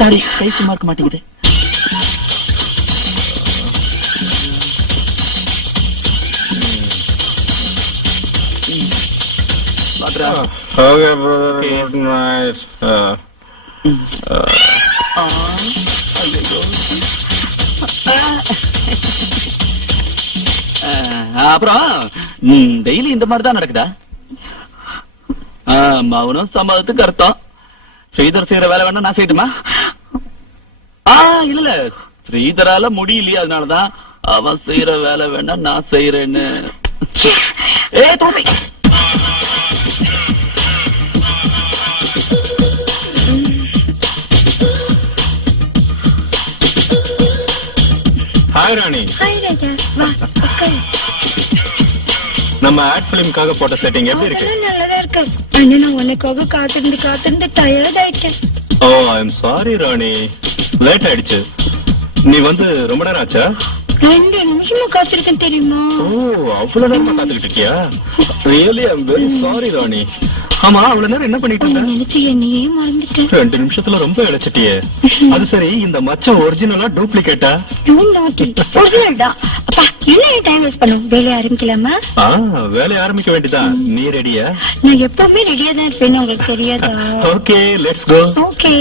சாரி, கை சும்மா இருக்க மாட்டேங்குது. Okay, brother. Good night. அப்புறம் டெய்லி இந்த மாதிரி தான் நடக்குதா? மௌனம் சம்மதத்துக்கு அர்த்தம். ஸ்ரீதர் செய்யற வேலை வேணா நான் செய்யட்டுமா? இல்ல, ஸ்ரீதரால முடியலையே, அதனாலதான் அவன் செய்யற வேலை வேணா நான் செய்யறேன்னு. தோசை ஹாய் ராணி. நம்ம ஆட் பிலிம்காக போட்ட செட்டிங் எப்படி இருக்கு? நல்லதா இருக்கு. நான் உனக்காக காத்திருந்து டயர்ட் ஆயிட்டேன். Oh, I am sorry Rani, late ஆயிடுச்சு. நீ வந்து ரொம்ப நேரம் ஆச்சா? 2 நிமிஷமா காத்திருக்கேன் தெரியுமா? ஓ, அவ்வளவு நேரமா காத்துக்கிட்டு இருக்கியா? Really I am very sorry Rani. ஆமா, அவ்வளவு நேரம் என்ன பண்ணிட்டு இருந்த? நினைச்சு என்னையே மறந்துட்டேன். 2 நிமிஷத்துல ரொம்ப இழைச்சிட்டியே. அது சரி, இந்த மச்சம் ஒரிஜினலா டூப்ளிகேட்டா? ஒரிஜினல் தான். அப்பா, என்ன டைம் வேஸ்ட் பண்ணும்? வேலையை ஆரம்பிக்கலாமா? வேலையை ஆரம்பிக்க வேண்டியதான். நீ ரெடியா? நான் எப்பவுமே ரெடியா தான் இருப்பேன்னு உங்களுக்கு தெரியாதா? Okay, let's go. Okay.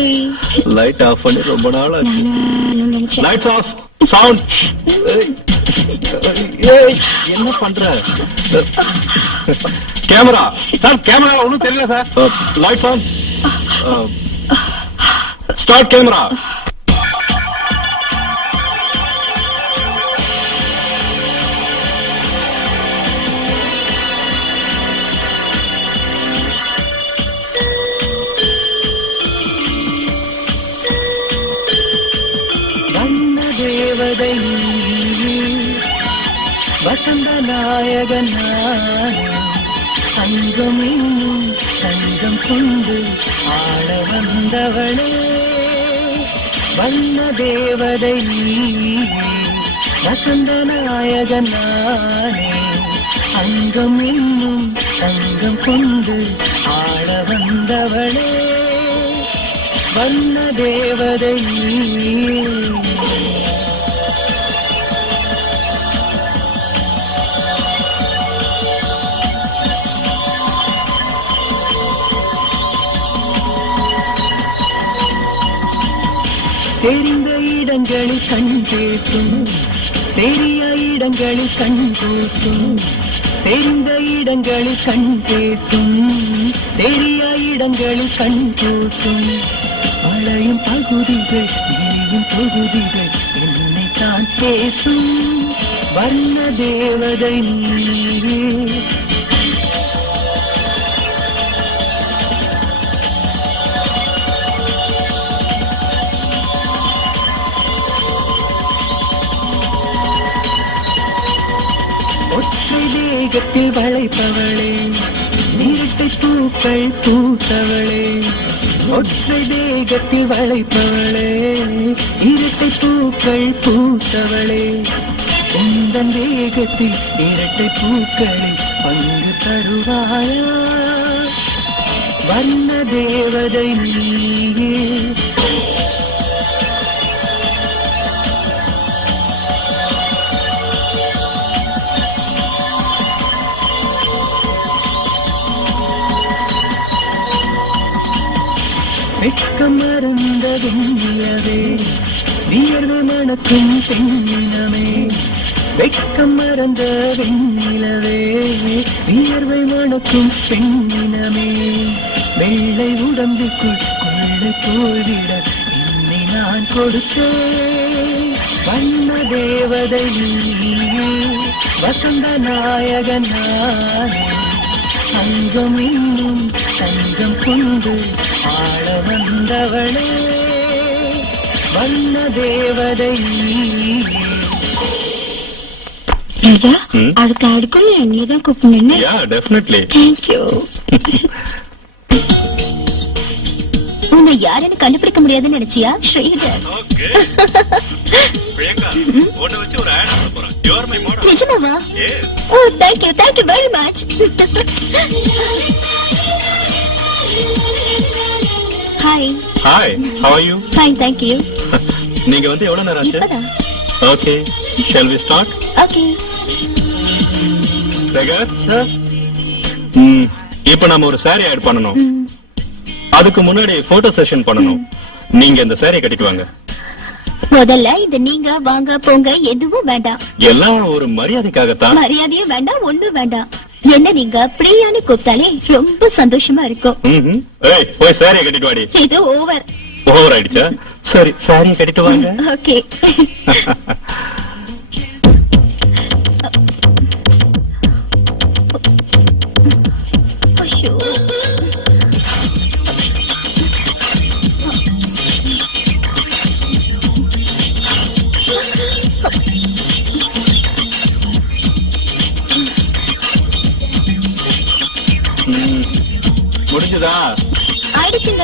Light off பண்ணி ரொம்ப நாள் ஆச்சு. நான் நினைச்சேன். Lights off, sound. என்ன பண்ற? கேமரா சார், கேமரா ஒண்ணும் தெரியல sir. Lights on, start camera. தேவதை வசந்த நாயகன் அங்கம் இன்னும் தங்கம் கொண்டு ஆட வந்தவளே, வண்ண தேவதை வசந்த நாயகன் அங்கம் இன்னும் தங்கம் கொண்டு ஆட வந்தவளே, வண்ண தேவதை. தெரிந்த இடங்களில் கண் பேசும், பெரிய இடங்களில் கண் கூசும், தெரிந்த இடங்களில் கண் பேசும், பெரிய இடங்களில் கண் கூசும், மழையும் பகுதிகள் நீயும் தொகுதிகள் என்னைத்தான் பேசும், வண்ண தேவதை நீயே. ஒற்றை வேகத்தில் வளைப்பவளே, இரட்டை பூக்கள் பூத்தவளே, ஒற்றை வேகத்தில் வளைப்பவளே, இரட்டை பூக்கள் பூத்தவளே, உந்தன் வேகத்தில் இரட்டை பூக்களை பங்கு தருவாயா, வண்ண தேவதை நீயே. வெட்கம் மறந்த வெண்ணிலவே வியர்வை மணக்கும் பெண்ணினமே வெட்கம் மறந்த வெண்ணிலவே வியர்வை மணக்கும் பெண்ணினமே வெள்ளை உடம்புக்குள் கொள்ளை போய்விட என்னை நான் கொடுத்தேன் வண்ண தேவதை நீயே வசந்த நாயகன் நானே தங்கம் இன்னும் தங்கம் கொண்டு ஆள வந்தவளே வண்ண தேவதை நீயே. ராஜா ம்? அடுத்த அடுக்குள்ள என்னையதான் கூப்பிடணும். Yeah definitely. தேங்க்யூ. உன்னை யாருன்னு கண்டுபிடிக்க முடியாதுன்னு நினைச்சியா ஸ்ரீதர்? ஓகே பிரியங்கா உன்னை வச்சு ஒரு ஆட் பண்ண போறேன். You are my model. நிஜமாவா? Yes. Oh thank you very much. Hi. Hi how are you? Fine thank you. நீங்க வந்து எவ்வளவு நேரம் ஆச்சு? இப்பதான். Okay shall we start? Okay. Shekhar sir, இப்போ நாம ஒரு saree ஆட் பண்ணனும். அதுக்கு முன்னாடி போட்டோ செஷன் பண்ணனும். நீங்க இந்த saree கட்டிட்டு வாங்க. முதல்ல இந்த நீங்க வாங்க போங்க எதுவும் வேண்டாம். எல்லாம் ஒரு மரியாதைக்காகத்தான். மரியாதையும் வேண்டாம் ஒண்ணும் வேண்டாம். என்ன நீங்க பிரியாணி கூப்பிட்டாலே ரொம்ப சந்தோஷமா இருக்கும். ம்ஹும். ஏய் போய் saree கட்டிட்டு வாடி. இது ஓவர். ஓவர் ஆயிடுச்சா? சரி saree கட்டிட்டு வாங்க. ஓகே. ஐயோ. முடிஞ்சதா? ஆயிடுச்சுங்க.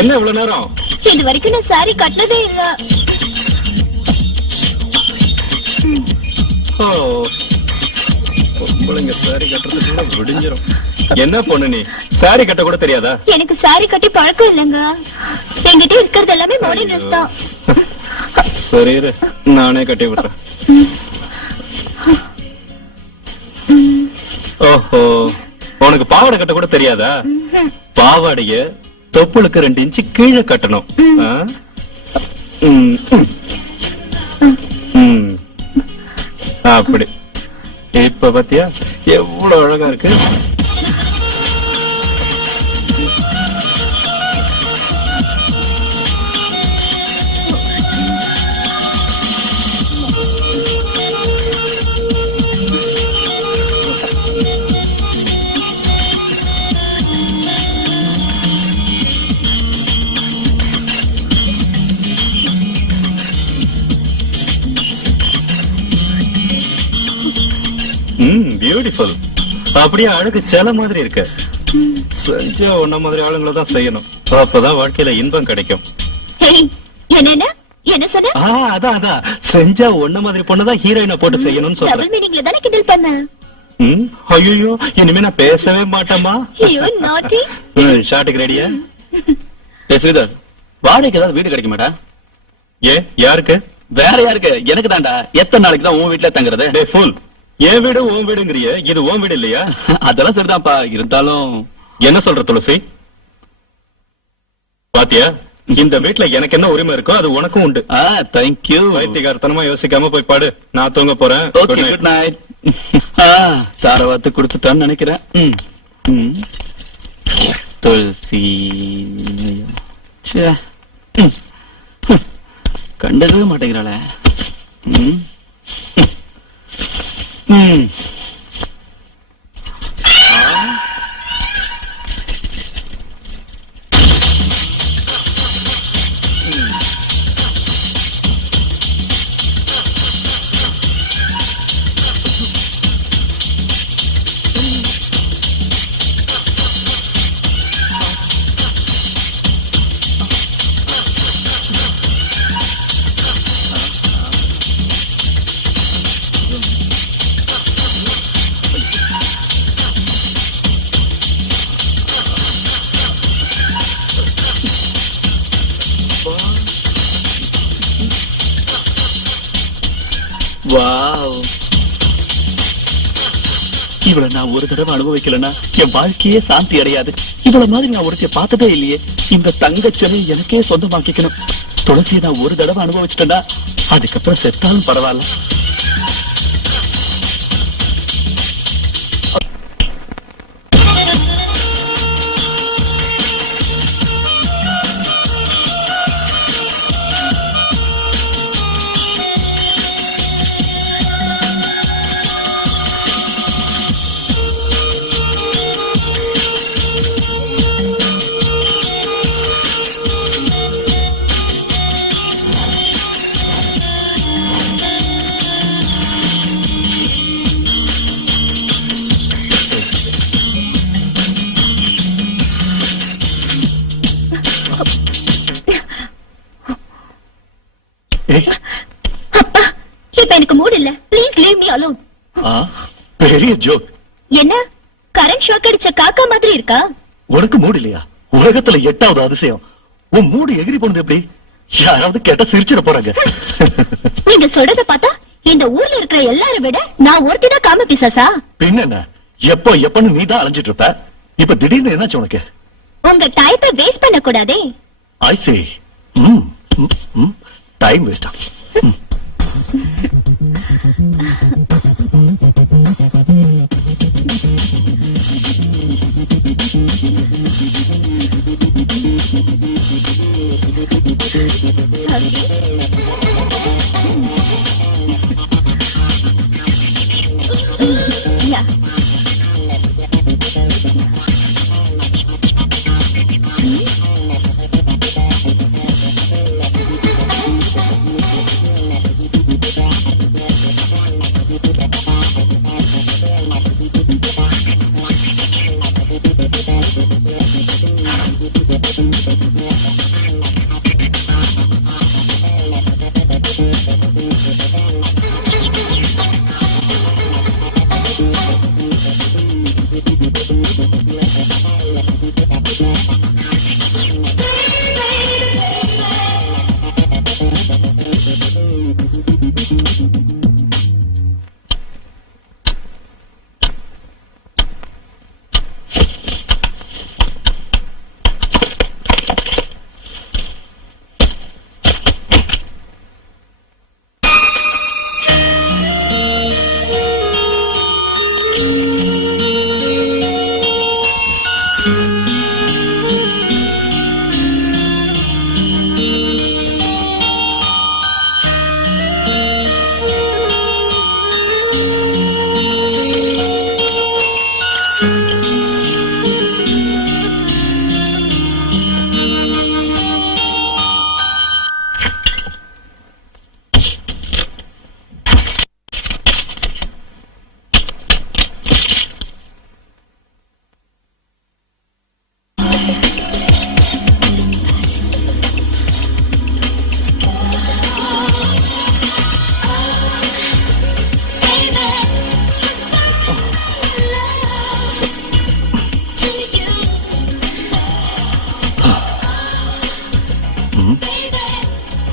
என்ன இவ்வளவு நேரம்? இது வரைக்கும் நான் சாரி கட்டினதே இல்ல. ஓ பொம்பளைங்க saree கட்டுறதுக்குள்ள விடிஞ்சிரும். என்ன பொண்ணு நீ saree கட்ட கூட தெரியாதா? எனக்கு சாரி கட்டி பழக்கம் இல்லைங்க. என்கிட்ட இருக்கிறது எல்லாமே மாடர்ன் ட்ரெஸ் தான். சரி இரு, நானே கட்டி விடுறேன். ஓஹோ உனக்கு பாவாடை கட்ட கூட தெரியாதா? பாவாடைய தொப்புளுக்கு 2 இன்ச்சு கீழே கட்டணும். ஆ? அப்படி இப்ப பாத்தியா எவ்வளவு அழகா இருக்கு. பியூட்டிஃபுல். அப்படியே அழகு சேல மாதிரி இருக்கு. செஞ்சா உன்ன மாதிரி ஆளுங்களை தான் செய்யணும். அப்பதான் வாழ்க்கையில இன்பம் கிடைக்கும். ஹேய், என்ன சொன்ன? அதான் செஞ்சா உன்ன மாதிரி பொண்ணுதான் ஹீரோயினை போட்டு செய்யணும்னு டபுள் சொல்றேன். மீனிங்ல தானே கிண்டல் பண்ண. ஐயோ இனிமே நான் பேசவே மாட்டேமா. ஐயோ நாட்டி. ஷாட்டுக்கு ரெடியா? ஸ்ரீதர், வாடகைக்கு ஏதாவது வீடு கிடைக்க மாட்டா? ஏ யாருக்கு? வேற யாருக்கு? எனக்கு தான்டா. எத்தனை நாளைக்கு தான் உன் வீட்டுல தங்குறது? டே ஃபுல், என் வீடு உன் வீடுங்கிறிய, இது உன் வீடு இல்லையா? அதெல்லாம் சரிதான்ப்பா, இருந்தாலும் என்ன சொல்ற துளசி? பாத்தியா, இந்த வீட்டுல எனக்கு என்ன உரிமை இருக்கோ அது உனக்கும் உண்டு. தேங்க்யூ. வைத்தியகாரத்தனமா யோசிக்காம போய் பாடு. நான் தூங்க போறேன். Okay, good night. சாரவாத்து கொடுத்துட்டான்னு நினைக்கிறேன். துளசி கண்டவே மாட்டேங்கிறாளே. வாவ், இவளை நான் ஒரு தடவை அனுபவிக்கலன்னா என் வாழ்க்கையே சாந்தி அடையாது. இவள மாதிரி நான் ஒருத்தைய பார்த்ததே இல்லையே. இந்த தங்கச்சனை எனக்கே சொந்தமாக்கிக்கணும். துளசியை நான் ஒரு தடவை அனுபவிச்சிட்டேன்னா அதுக்கப்புறம் செத்தாலும் பரவாயில்ல. அப்பா, இப்ப எனக்கு மூட் இல்ல. Please leave me alone. பெரிய ஜோக். என்ன கரண்ட் ஷாக் அடிச்ச காக்கா மாதிரி இருக்கா? உனக்கு மூடு இல்லையா? உலகத்துல 8வது அதிசயம். உன் மூடு எகிரி போனது எப்படி? யாராவது கேட்டா சிரிச்சிட போறாங்க. நீங்க சொல்றத பார்த்தா இந்த ஊர்ல இருக்கிற எல்லாரை விட நான் ஒருத்திதான் காம பிசாசா? பின்ன எப்பன்னு நீ தான் அலைஞ்சிட்டு இருப்ப. இப்ப திடீர்னு என்னாச்சு உனக்கு? உங்க டைப்பை வேஸ்ட் பண்ண கூடாதே. ஐ சே. டைம் வேஸ்டா? Yeah.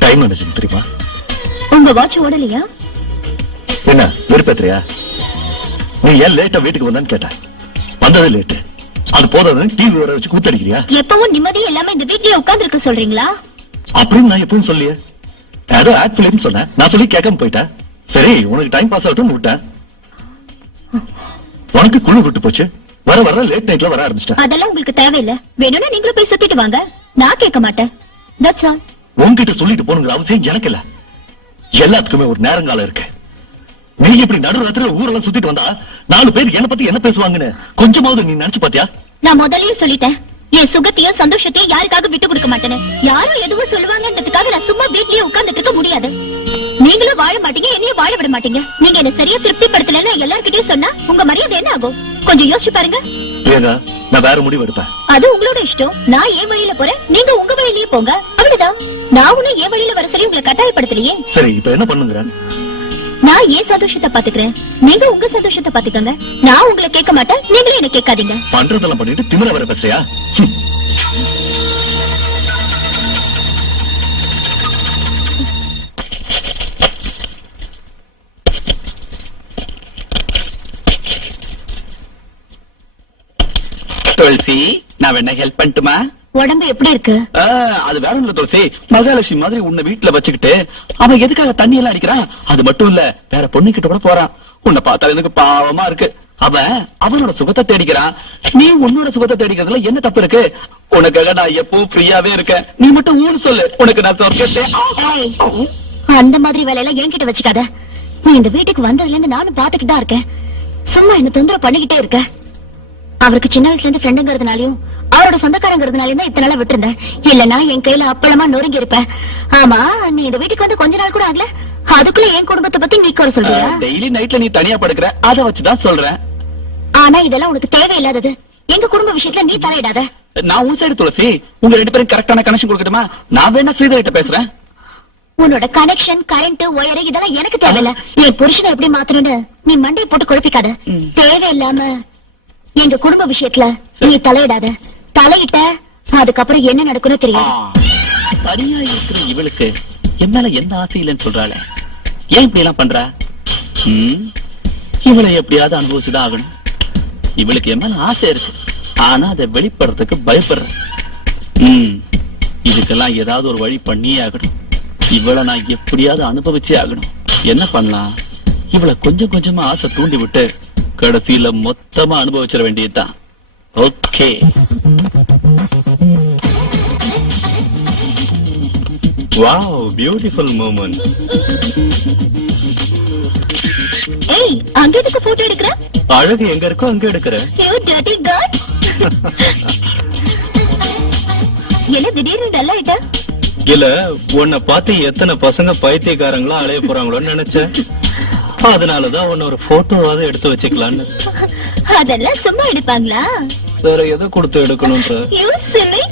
டைம் மேனேஜ்மெண்ட் தெரியுமா? உங்க வாட்ச் ஓடலையா? என்ன வெறுப்பேத்துறியா? நீ ஏன் லேட்டா வீட்டுக்கு வந்தான்னு கேட்டேன். வந்தது லேட்டு. அது போதாதுன்னு டிவி வர வச்சு கூத்தடிக்கிறியா? எப்பவும் நிம்மதியே இல்லாம இந்த வீட்லயே உட்கார்ந்து இருக்க சொல்றீங்களா? அப்படின்னு நான் எப்பவும் சொல்லியே. ஏதோ ஆக்ட் பிலிம் சொன்னேன். நான் சொல்லி கேட்காம போயிட்டேன். சரி உனக்கு டைம் பாஸ் ஆகட்டும் விட்டேன். உனக்கு குழு விட்டு போச்சு. வர வர லேட் நைட்ல வர ஆரம்பிச்சிட்டேன். அதெல்லாம் உங்களுக்கு தேவையில்லை. வேணும்னா நீங்களும் போய் சுத்திட்டு வாங்க. நான் கேட்க மாட்டேன். That's all. உன்கிட்ட சொல்லிட்டு போனுங்கிற அவசியம் எனக்கு இல்ல. எல்லாத்துக்குமே ஒரு நேரங்காலம் இருக்கு. நீ இப்படி நடுராத்திரில ஊரெல்லாம் சுத்திட்டு வந்தா 4 பேர் என்ன பத்தி என்ன பேசுவாங்கன்னு கொஞ்சமாவது நீ நினைச்சு பாத்தியா? நான் முதல்லயே சொல்லிட்டேன். என் சுகத்தையும் சந்தோஷத்தையும் யாருக்காக விட்டு கொடுக்க மாட்டேன்னு. யாரும் எதுவும் சொல்லுவாங்கன்றதுக்காக நான் சும்மா வீட்லயே உட்கார்ந்துட்டு இருக்க முடியாது. நீங்களும் வாழ மாட்டீங்க, என்னையும் வாழ விட மாட்டீங்க. நீங்க என்ன சரியா திருப்திப்படுத்தலன்னு எல்லார்கிட்டயும் சொன்னா உங்க மரியாதை என்ன ஆகும்? கொஞ்சம் யோசிச்சு பாருங்க. ஏங்க நான் வேற முடிவு எடுப்பேன். அது உங்களோட இஷ்டம். நான் என் வழியில போறேன், நீங்க உங்க வழியிலேயே போங்க. அவ்வளவுதான். நான் உன்னை என் வழியில வர சொல்லி உங்களை கட்டாயப்படுத்தலையே. சரி இப்ப என்ன பண்ணுங்க? நான் ஏன் சந்தோஷத்தை பாத்துக்கிறேன், நீங்க உங்க சந்தோஷத்தை பாத்துக்கங்க. நான் உங்களை கேட்க மாட்டேன், நீங்களும் என்ன கேட்காதீங்க. பண்றதெல்லாம் பண்ணிட்டு திமிர வர பேசுறியா? துளசி நான் வேணா ஹெல்ப் பண்ணட்டுமா? உடம்பு எப்படி இருக்கு? அது வேற இல்ல துளசி, மகாலட்சுமி மாதிரி உன்னை வீட்டுல வச்சுக்கிட்டு அவன் எதுக்காக தண்ணி எல்லாம் அடிக்கிறான்? அது மட்டும் இல்ல, வேற பொண்ணு கிட்ட கூட போறான். உன்னை பார்த்தா எனக்கு பாவமா இருக்கு. அவன் அவனோட சுகத்தை தேடிக்கிறான், நீ உன்னோட சுகத்தை தேடிக்கிறதுல என்ன தப்பு இருக்கு? உனக்காக நான் எப்பவும் ஃப்ரீயாவே இருக்கேன். நீ மட்டும் ஊன்னு சொல்லு, உனக்கு நான் சொர்க்கத்தை. ஏய், அந்த மாதிரி வேலையெல்லாம் என்கிட்ட வச்சுக்காத. நீ இந்த வீட்டுக்கு வந்ததுல இருந்து நானும் பாத்துக்கிட்டு தான் இருக்கேன். சும்மா என்ன தொந்தரவு பண்ணிக்கிட்டே இருக்க. அவருக்கு சின்ன வயசுல இருந்து ஃப்ரெண்டுங்கிறதுனாலயும் அவரோட சொந்தக்காரங்கிறதுனாலயும் தான் இத்தனை நாளா விட்டுருந்தேன். இல்லன்னா என் கையில அப்பளமா நொறுங்கி இருப்பேன். ஆமா, நீ இந்த வீட்டுக்கு வந்து கொஞ்ச நாள் கூட ஆகல, அதுக்குள்ள என் குடும்பத்தை பத்தி நீ குறை சொல்றியா? டெய்லி நைட்ல நீ தனியா படுக்கிற, அத வச்சுதான் சொல்றேன். ஆனா இதெல்லாம் உனக்கு தேவையில்லாதது. எங்க குடும்ப விஷயத்துல நீ தலையிடாத. நான் உன் சைடு துளசி, உங்க 2 பேரும் கரெக்டான கனெக்ஷன் கொடுக்கட்டுமா? நான் வேணா ஸ்ரீதர் கிட்ட பேசுறேன். உன்னோட கனெக்ஷன், கரண்ட், ஒயர் இதெல்லாம் எனக்கு தேவையில்ல. என் புருஷனை எப்படி மாத்தணும்னு நீ மண்டையை போட்டு குழப்பிக்காத. தேவையில்லாம எங்க குடும்ப விஷயத்துல நீ தலையிடாத. தலையிட்ட அதுக்கப்புறம் என்ன நடக்கும்னு தெரியும். சரியா இருக்கிற இவளுக்கு என் மேல எந்த ஆசை இல்லைன்னு சொல்றாளே, ஏன் இப்படி எல்லாம் பண்றா? இவளை எப்படியாவது அனுபவிச்சுதான் ஆகணும். இவளுக்கு என் மேல ஆசை இருக்கு, ஆனா அதை வெளிப்படுறதுக்கு பயப்படுற. இதுக்கெல்லாம் ஏதாவது ஒரு வழி பண்ணியே ஆகணும். இவளை நான் எப்படியாவது அனுபவிச்சே ஆகணும். என்ன பண்ணலாம்? இவளை கொஞ்சம் கொஞ்சமா ஆசை தூண்டி விட்டு கடைசியில மொத்தமா அனுபவிச்சிட வேண்டியதுதான். ஓகே. Wow, beautiful moment. ஏய், அங்க எதுக்கு போட்டோ எடுக்கிற? அழகு எங்க இருக்கோ அங்க எடுக்கிற. You dirty girl. என்ன திடீர்னு டல் ஆயிட்ட? இல்ல, உன்னை பார்த்து எத்தனை பசங்க பைத்தியக்காரங்களா அலைய போறாங்களோன்னு நினைச்சேன். அதனாலதான் உன்ன ஒரு போட்டோவாவது எடுத்து வச்சுக்கலான்னு. அதெல்லாம் சும்மா எடுப்பாங்களா? வேற எதை கொடுத்து எடுக்கணும்ன்ற? You silly.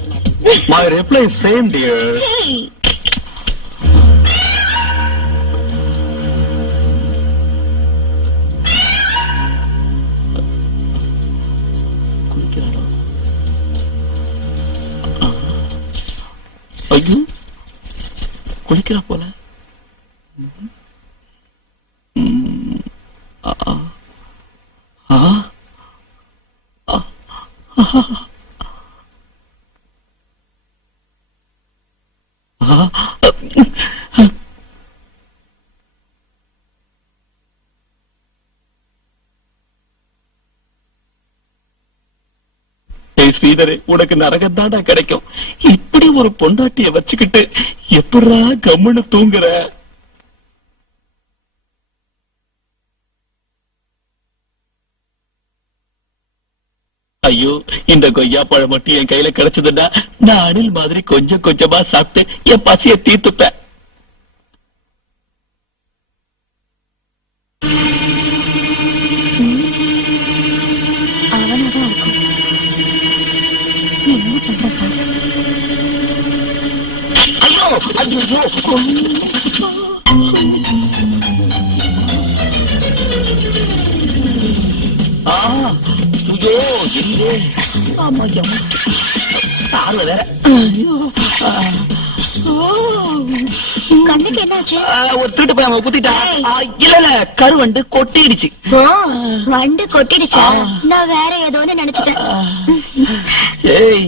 My reply is same dear. Hey. ஐயோ, குளிக்கிறா போல. ஸ்ரீதரே, உனக்கு நரகம் தாண்டா கிடைக்கும். இப்படி ஒரு பொண்டாட்டிய வச்சுக்கிட்டு எப்படா கம்முன்னு தூங்குற? ஐயோ, இந்த கொய்யா பழம் மட்டும் என் கையில கிடைச்சதுன்னா நான் அணில் மாதிரி கொஞ்சம் கொஞ்சமா சாப்பிட்டு என் பசிய தீர்த்துப்பேன். அவனதான் இருக்கும். நீ என்ன பண்ற பாரு. ஐயோ, ஐயோ, ஐயோ, எங்கே? ஆமா, ஆமா, ஆறு வேற. கண்ணுக்கு என்னாச்சு? ஒரு திருட்டு போய் அவன் குத்திட்டா. இல்ல இல்ல, கருவண்டு கொட்டிடுச்சு. ஓ, வண்டு கொட்டிடுச்சா? நான் வேற ஏதோன்னு நினைச்சிட்டேன். ஏய்,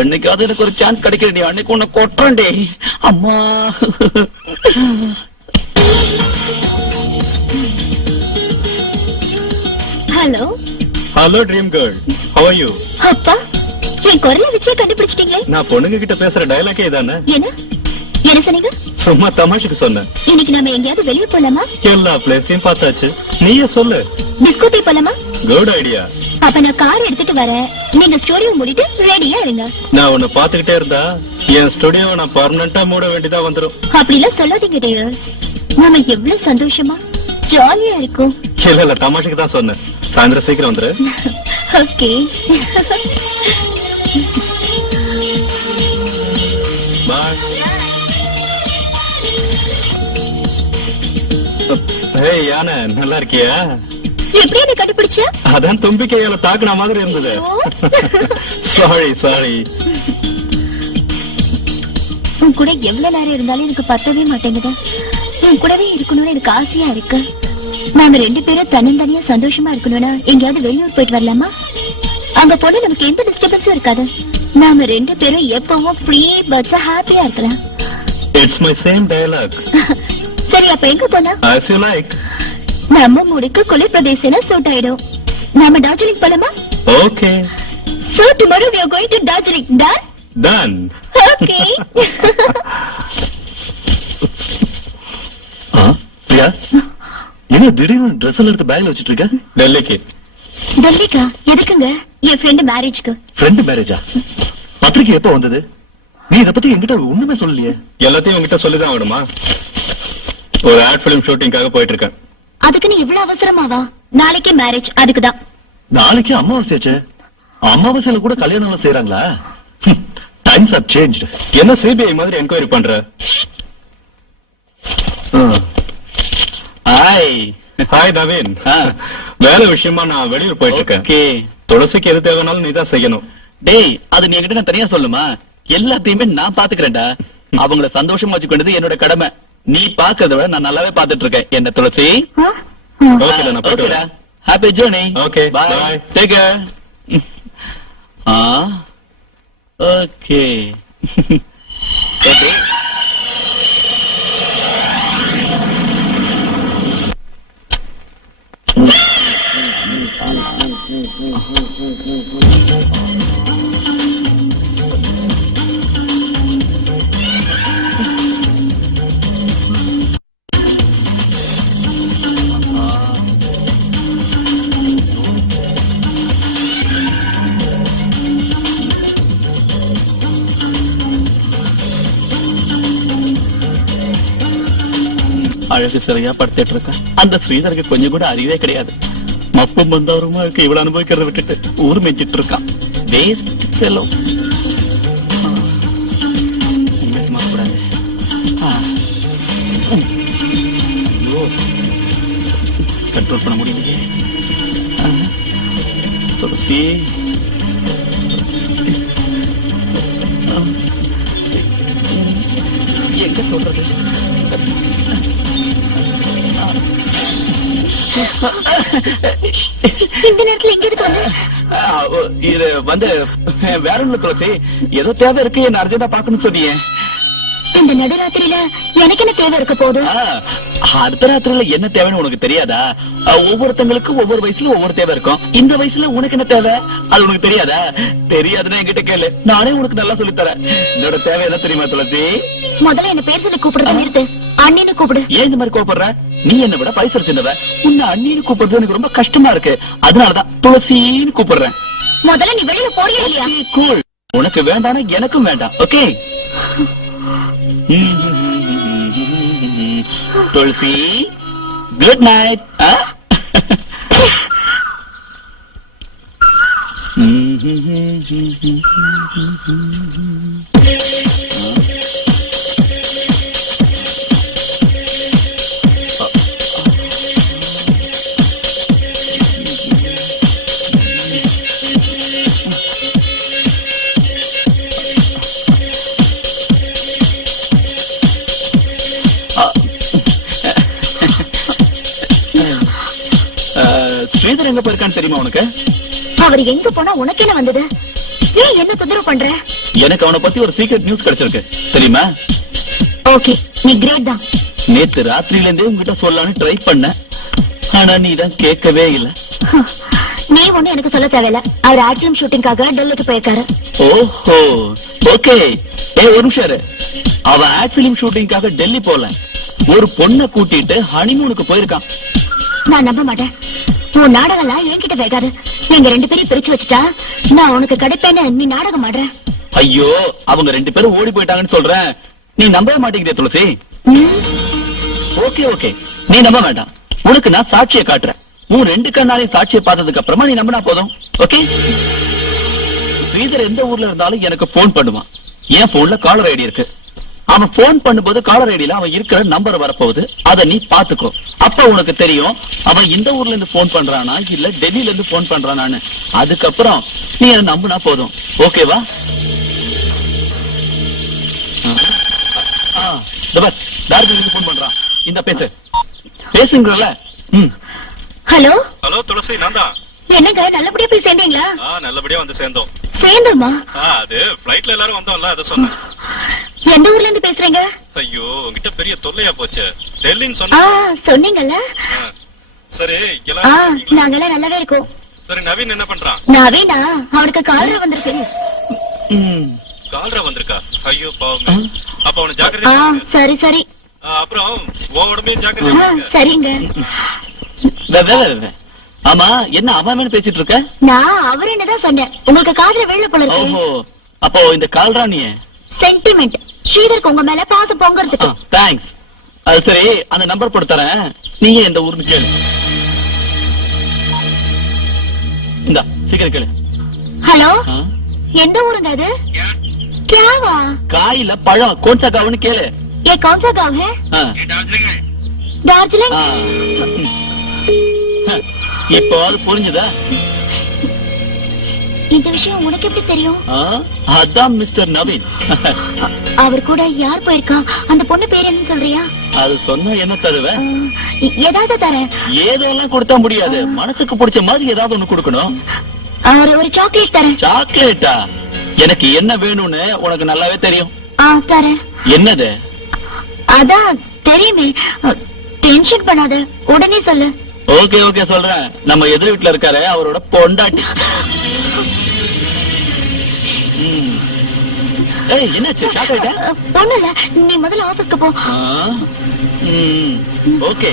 என்னைக்காவது எனக்கு ஒரு சான்ஸ் கிடைக்கிறேன், அன்னைக்கு உன்னை கொட்டுறேன்டே. அம்மா. Hello. Hello dream girl, how are you? அப்பா, என் குரலை வச்சே கண்டுபிடிச்சிட்டீங்களே. நான் பொண்ணுங்க கிட்ட பேசுற டயலாக்கே இதானே. என்ன சொன்னீங்க? சும்மா தமாஷுக்கு சொன்னேன். இன்னைக்கு நாம எங்கேயாவது வெளியே போலாமா? எல்லா பிளேஸையும் பார்த்தாச்சு, நீயே சொல்லு. டிஸ்கோட்டே போலாமா? Good idea. அப்ப நான் கார் எடுத்துட்டு வரேன், நீங்க ஸ்டூடியோ மூடிட்டு ரெடியா இருங்க. நான் உன்னை பாத்துக்கிட்டே இருந்தா என் ஸ்டுடியோவை நான் பர்மனண்டா மூட வேண்டியதா வந்துரும். அப்படிலாம் சொல்லாதீங்க டியர். நாம எவ்வளவு சந்தோஷமா ஜாலியா இருக்கும். இல்ல இல்ல, தமாஷுக்கு தான் சொன்னேன். சாயந்தரம் சீக்கிரம் வந்துரு. ஓகே. பாய். ஏய் யானை, நல்லா இருக்கியா? எப்படி என்ன கண்டுபிடிச்ச? அதான் தும்பிக்கையால தாக்குன மாதிரி இருந்தது. Sorry sorry. உன் கூட எவ்வளவு நேரம் இருந்தாலும் எனக்கு பத்தவே மாட்டேங்குது. உன் கூடவே இருக்கணும்னு எனக்கு ஆசையா இருக்கு. நாம 2 பேரும் தன்னந்தனியா சந்தோஷமா இருக்கணும்னா எங்கேயாவது வெளியூர் போயிட்டு வரலாமா? அங்க போனா நமக்கு எந்த டிஸ்டர்பன்ஸும் இருக்காது. நாம 2 பேரும் எப்பவும் ஃப்ரீ பர்ட்ஸா ஹாப்பியா இருக்கலாம். It's my same dialogue. சரி, அப்ப எங்க போலாம்? as you like. நம்ம முடிக்கு குளிர் பிரதேசம் சூட் ஆயிடும். நாம டார்ஜிலிங் போலாமா? Okay, So tomorrow we are going to Darjeeling. Done? done. Okay. Priya, என்ன திடீர்னு ட்ரெஸ் எல்லாம் எடுத்து பேக்ல வச்சிட்டு இருக்க? டெல்லிக்கு. டெல்லிக்கா? எதுக்குங்க? என் ஃப்ரெண்ட் மேரேஜ்க்கு. ஃப்ரெண்ட் மேரேஜா? பத்திரிக்கை எப்ப வந்தது? நீ இத பத்தி என்கிட்ட ஒண்ணுமே சொல்லலையே. எல்லாத்தையும் உங்ககிட்ட சொல்லிதான் ஆகணுமா? ஒரு ஆட் பிலிம் ஷூட்டிங்காக போயிட்டு இருக்கேன். அதுக்கு நீ இவ்வளவு அவசரமாவா? நாளைக்கே மேரேஜ், அதுக்குதான். நாளைக்கு அமாவாசையாச்சே. அமாவாசையில கூட கல்யாணம் எல்லாம் செய்யறாங்களா? Times have changed. என்ன சிபிஐ மாதிரி என்கொயரி பண்ற? ஹாய். ஹாய் நவீன். வேலை விஷயமா நான் வெளியூர் போயிட்டு இருக்கேன். ஓகே. துளசிக்கு எது தேவைனாலும் நீதான் செய்யணும். டேய், அது நீ என்கிட்ட நான் தனியா சொல்லுமா? எல்லாத்தையுமே நான் பாத்துக்கிறேன்டா. அவங்கள சந்தோஷமா வச்சுக்கொண்டது என்னோட கடமை. நீ பாக்குறத விட நான் நல்லாவே பாத்துட்டு இருக்கேன். என்ன துளசி? ஓகே, நான் போயிட்டு ஓகேடா. வரேன். Happy journey. Okay, bye. bye. Take care. Okay. Okay. அழகு சிறையா படுத்துட்டு இருக்க அந்த ஸ்ரீதருக்கு கொஞ்சம் கூட அறிவே கிடையாது. மப்பும் வந்தவருமா இருக்கு. இவ்வளவு அனுபவிக்கிறத விட்டுட்டு ஊர் மெஞ்சிட்டு இருக்கான். Waste fellow. கண்ட்ரோல் பண்ண முடியலையே. துளசி, எங்க சொல்றது? இந்த நேரத்துல எங்க இருக்கு வந்து? இது வந்து வேற ஒண்ணு துளசி, ஏதோ தேவை இருக்கு, என்ன அர்ஜென்டா பாக்கணும்னு சொன்னீங்க. இந்த நடுராத்திரியில எனக்கு என்ன தேவை இருக்க போகுது? அடுத்த ராத்திரில என்ன தேவைன்னு உனக்கு தெரியாதா? ஒவ்வொருத்தங்களுக்கும் ஒவ்வொரு வயசுல ஒவ்வொரு தேவை இருக்கும். இந்த வயசுல உனக்கு என்ன தேவை அது உனக்கு தெரியாதா? தெரியாதுன்னா என்கிட்ட கேளு, நானே உனக்கு நல்லா சொல்லி தரேன். என்னோட தேவை என்ன தெரியுமா துளசி? முதல்ல என்ன பேர் சொல்லி கூப்பிடுறத நிறுத்து. அண்ணின்னு கூப்பிடு. ஏன் இந்த மாதிரி கோபப்படுற? நீ என்ன விட வயசு சின்னவ. உன்னை அண்ணின்னு கூப்பிடுறது எனக்கு ரொம்ப கஷ்டமா இருக்கு. அதனாலதான் துளசின்னு கூப்பிடுறேன். முதல்ல நீ வெளியில போறியா இல்லையா? கூல். உனக்கு வேண்டானா எனக்கும் வேண்டாம். ஓகே துளசி, குட் நைட். ஸ்ரீதர் எங்க போயிருக்கான்னு தெரியுமா உனக்கு? அவர் எங்க போனா உனக்கு என்ன வந்தது? ஏன் என்ன தொந்தரவு பண்ற? எனக்கு அவனை பத்தி ஒரு சீக்ரெட் நியூஸ் கிடைச்சிருக்கு தெரியுமா? ஓகே, நீ கிரேட் தான். நேத்து ராத்திரில இருந்தே உங்ககிட்ட சொல்லலாம்னு ட்ரை பண்ண, ஆனா நீ தான் கேட்கவே இல்ல. நீ ஒண்ணு எனக்கு சொல்ல தேவையில்ல. அவர் ஆட் ஃபிலிம் ஷூட்டிங்காக டெல்லிக்கு போயிருக்காரு. ஓஹோ, ஓகே. ஒரு நிமிஷம் இரு. அவன் ஆட் பிலிம் ஷூட்டிங்காக டெல்லி போல, ஒரு பொண்ணை கூட்டிட்டு ஹனிமூனுக்கு போயிருக்கான். நான் நம்ப மாட்டேன். உன் நாடகம்லாம் என்கிட்ட வேகாது. எங்க 2 பேரும் பிரிச்சு வச்சுட்டா நான் உனக்கு கிடைப்பேன்னு நீ நாடகம் ஆடுற. ஐயோ, அவங்க 2 பேரும் ஓடி போயிட்டாங்கன்னு சொல்றேன். நீ நம்பவே மாட்டேங்கிறிய துளசி. ஓகே ஓகே, நீ நம்ப வேண்டாம். உனக்கு நான் சாட்சியை காட்டுறேன். உன் 2 கண்ணாலையும் சாட்சியை பார்த்ததுக்கு அப்புறமா நீ நம்பினா போதும். ஓகே? ஸ்ரீதர் எந்த ஊர்ல இருந்தாலும் எனக்கு போன் பண்ணுவான். என் போன்ல காலர் ஐடி இருக்கு. அவன் போன் பண்ணும்போது காலர் ஐடியில அவன் இருக்கிற நம்பர் வரப்போகுது. அதை நீ பாத்துக்கோ. அப்ப உனக்கு தெரியும் அவன் இந்த ஊர்ல இருந்து போன் பண்றானா இல்ல டெல்லியில இருந்து போன் பண்றானான்னு. அதுக்கப்புறம் நீ அதை நம்பினா போதும். ஓகேவா? போன் பண்றான். இந்த பேசு பேசுங்கல. ஹலோ ஹலோ துளசி, நான் தான். என்னங்க நல்லபடியா போய் சேர்ந்தீங்களா? நல்லபடியா வந்து சேர்ந்தோம். சேர்ந்தோமா? அது பிளைட்ல எல்லாரும் வந்தோம்ல, அத சொன்னேன். எந்த ஊர்ல இருந்து பேசுறீங்க? ஐயோ, உங்ககிட்ட பெரிய தொல்லையா போச்சு. டெல்லின்னு ஆ, சொன்ன. சொன்னீங்கல்ல. சரி, ஆ, எல்லாரும் நாங்கெல்லாம் நல்லாவே இருக்கோம். சரி, நவீன் என்ன பண்றான்? நவீனா அவனுக்கு கால்ரா வந்திருக்கு. கால்ரா வந்திருக்கா? ஐயோ பாவம். அப்ப அவனை ஆ, ஜாக்கிரதையா பாருங்க. சரி சரி. அப்புறம் உன் உடம்பையும் ஆ, ஜாக்கிரதையா பாருங்க. சரிங்க. ஆமா, என்ன அவன் பேசிட்டு இருக்க? நான் அவர் என்னதான் சொன்னேன், உங்களுக்கு காதுல வெள்ள போல இருக்கு. ஓஹோ, அப்போ இந்த கால்ராணிய சென்டிமெண்ட் ஸ்ரீதருக்கு உங்க மேல பாசம் பொங்கறதுக்கு. தேங்க்ஸ். அது சரி, அந்த நம்பர் போட்டு தரேன், நீங்க இந்த ஊருக்கு கேளு. இந்த சீக்கிரம் கேளு. ஹலோ, ஆ? எந்த ஊருங்க அது? கேவா? காயில பழம் கோன்சா காவுன்னு கேளு. ये कौन सा गांव है? ஆ. दार्जिलिंग? ஆ. இப்போ அது புரிஞ்சுதா? இந்த விஷயம் உனக்கு எப்படி தெரியும்? ஆ? அதான் மிஸ்டர் நவீன். அவர் கூட யார் போயிருக்கா? அந்த பொண்ணு பேர் என்னன்னு சொல்றியா? அது சொன்னா என்ன தருவ? ஏதாவது தரேன். ஏதோ எல்லாம் கொடுத்தா முடியாது, மனசுக்கு பிடிச்ச மாதிரி ஏதாவது ஒண்ணு கொடுக்கணும். ஒரு சாக்லேட் தரேன். சாக்லேட்டா? எனக்கு என்ன வேணும்னு உனக்கு நல்லாவே தெரியும். தரேன். என்னது? அதான் தெரியுமே. டென்ஷன் பண்ணாத, உடனே சொல்லு. ஓகே ஓகே சொல்றேன். நம்ம எதிர் வீட்டுல இருக்காரு, அவரோட பொண்டாட்டி. ம். ஏய், என்னாச்சு? ஷாக் ஆயிட்ட? ஒண்ணும் இல்ல, நீ முதல்ல ஆபீஸ்க்கு போ. ஓகே,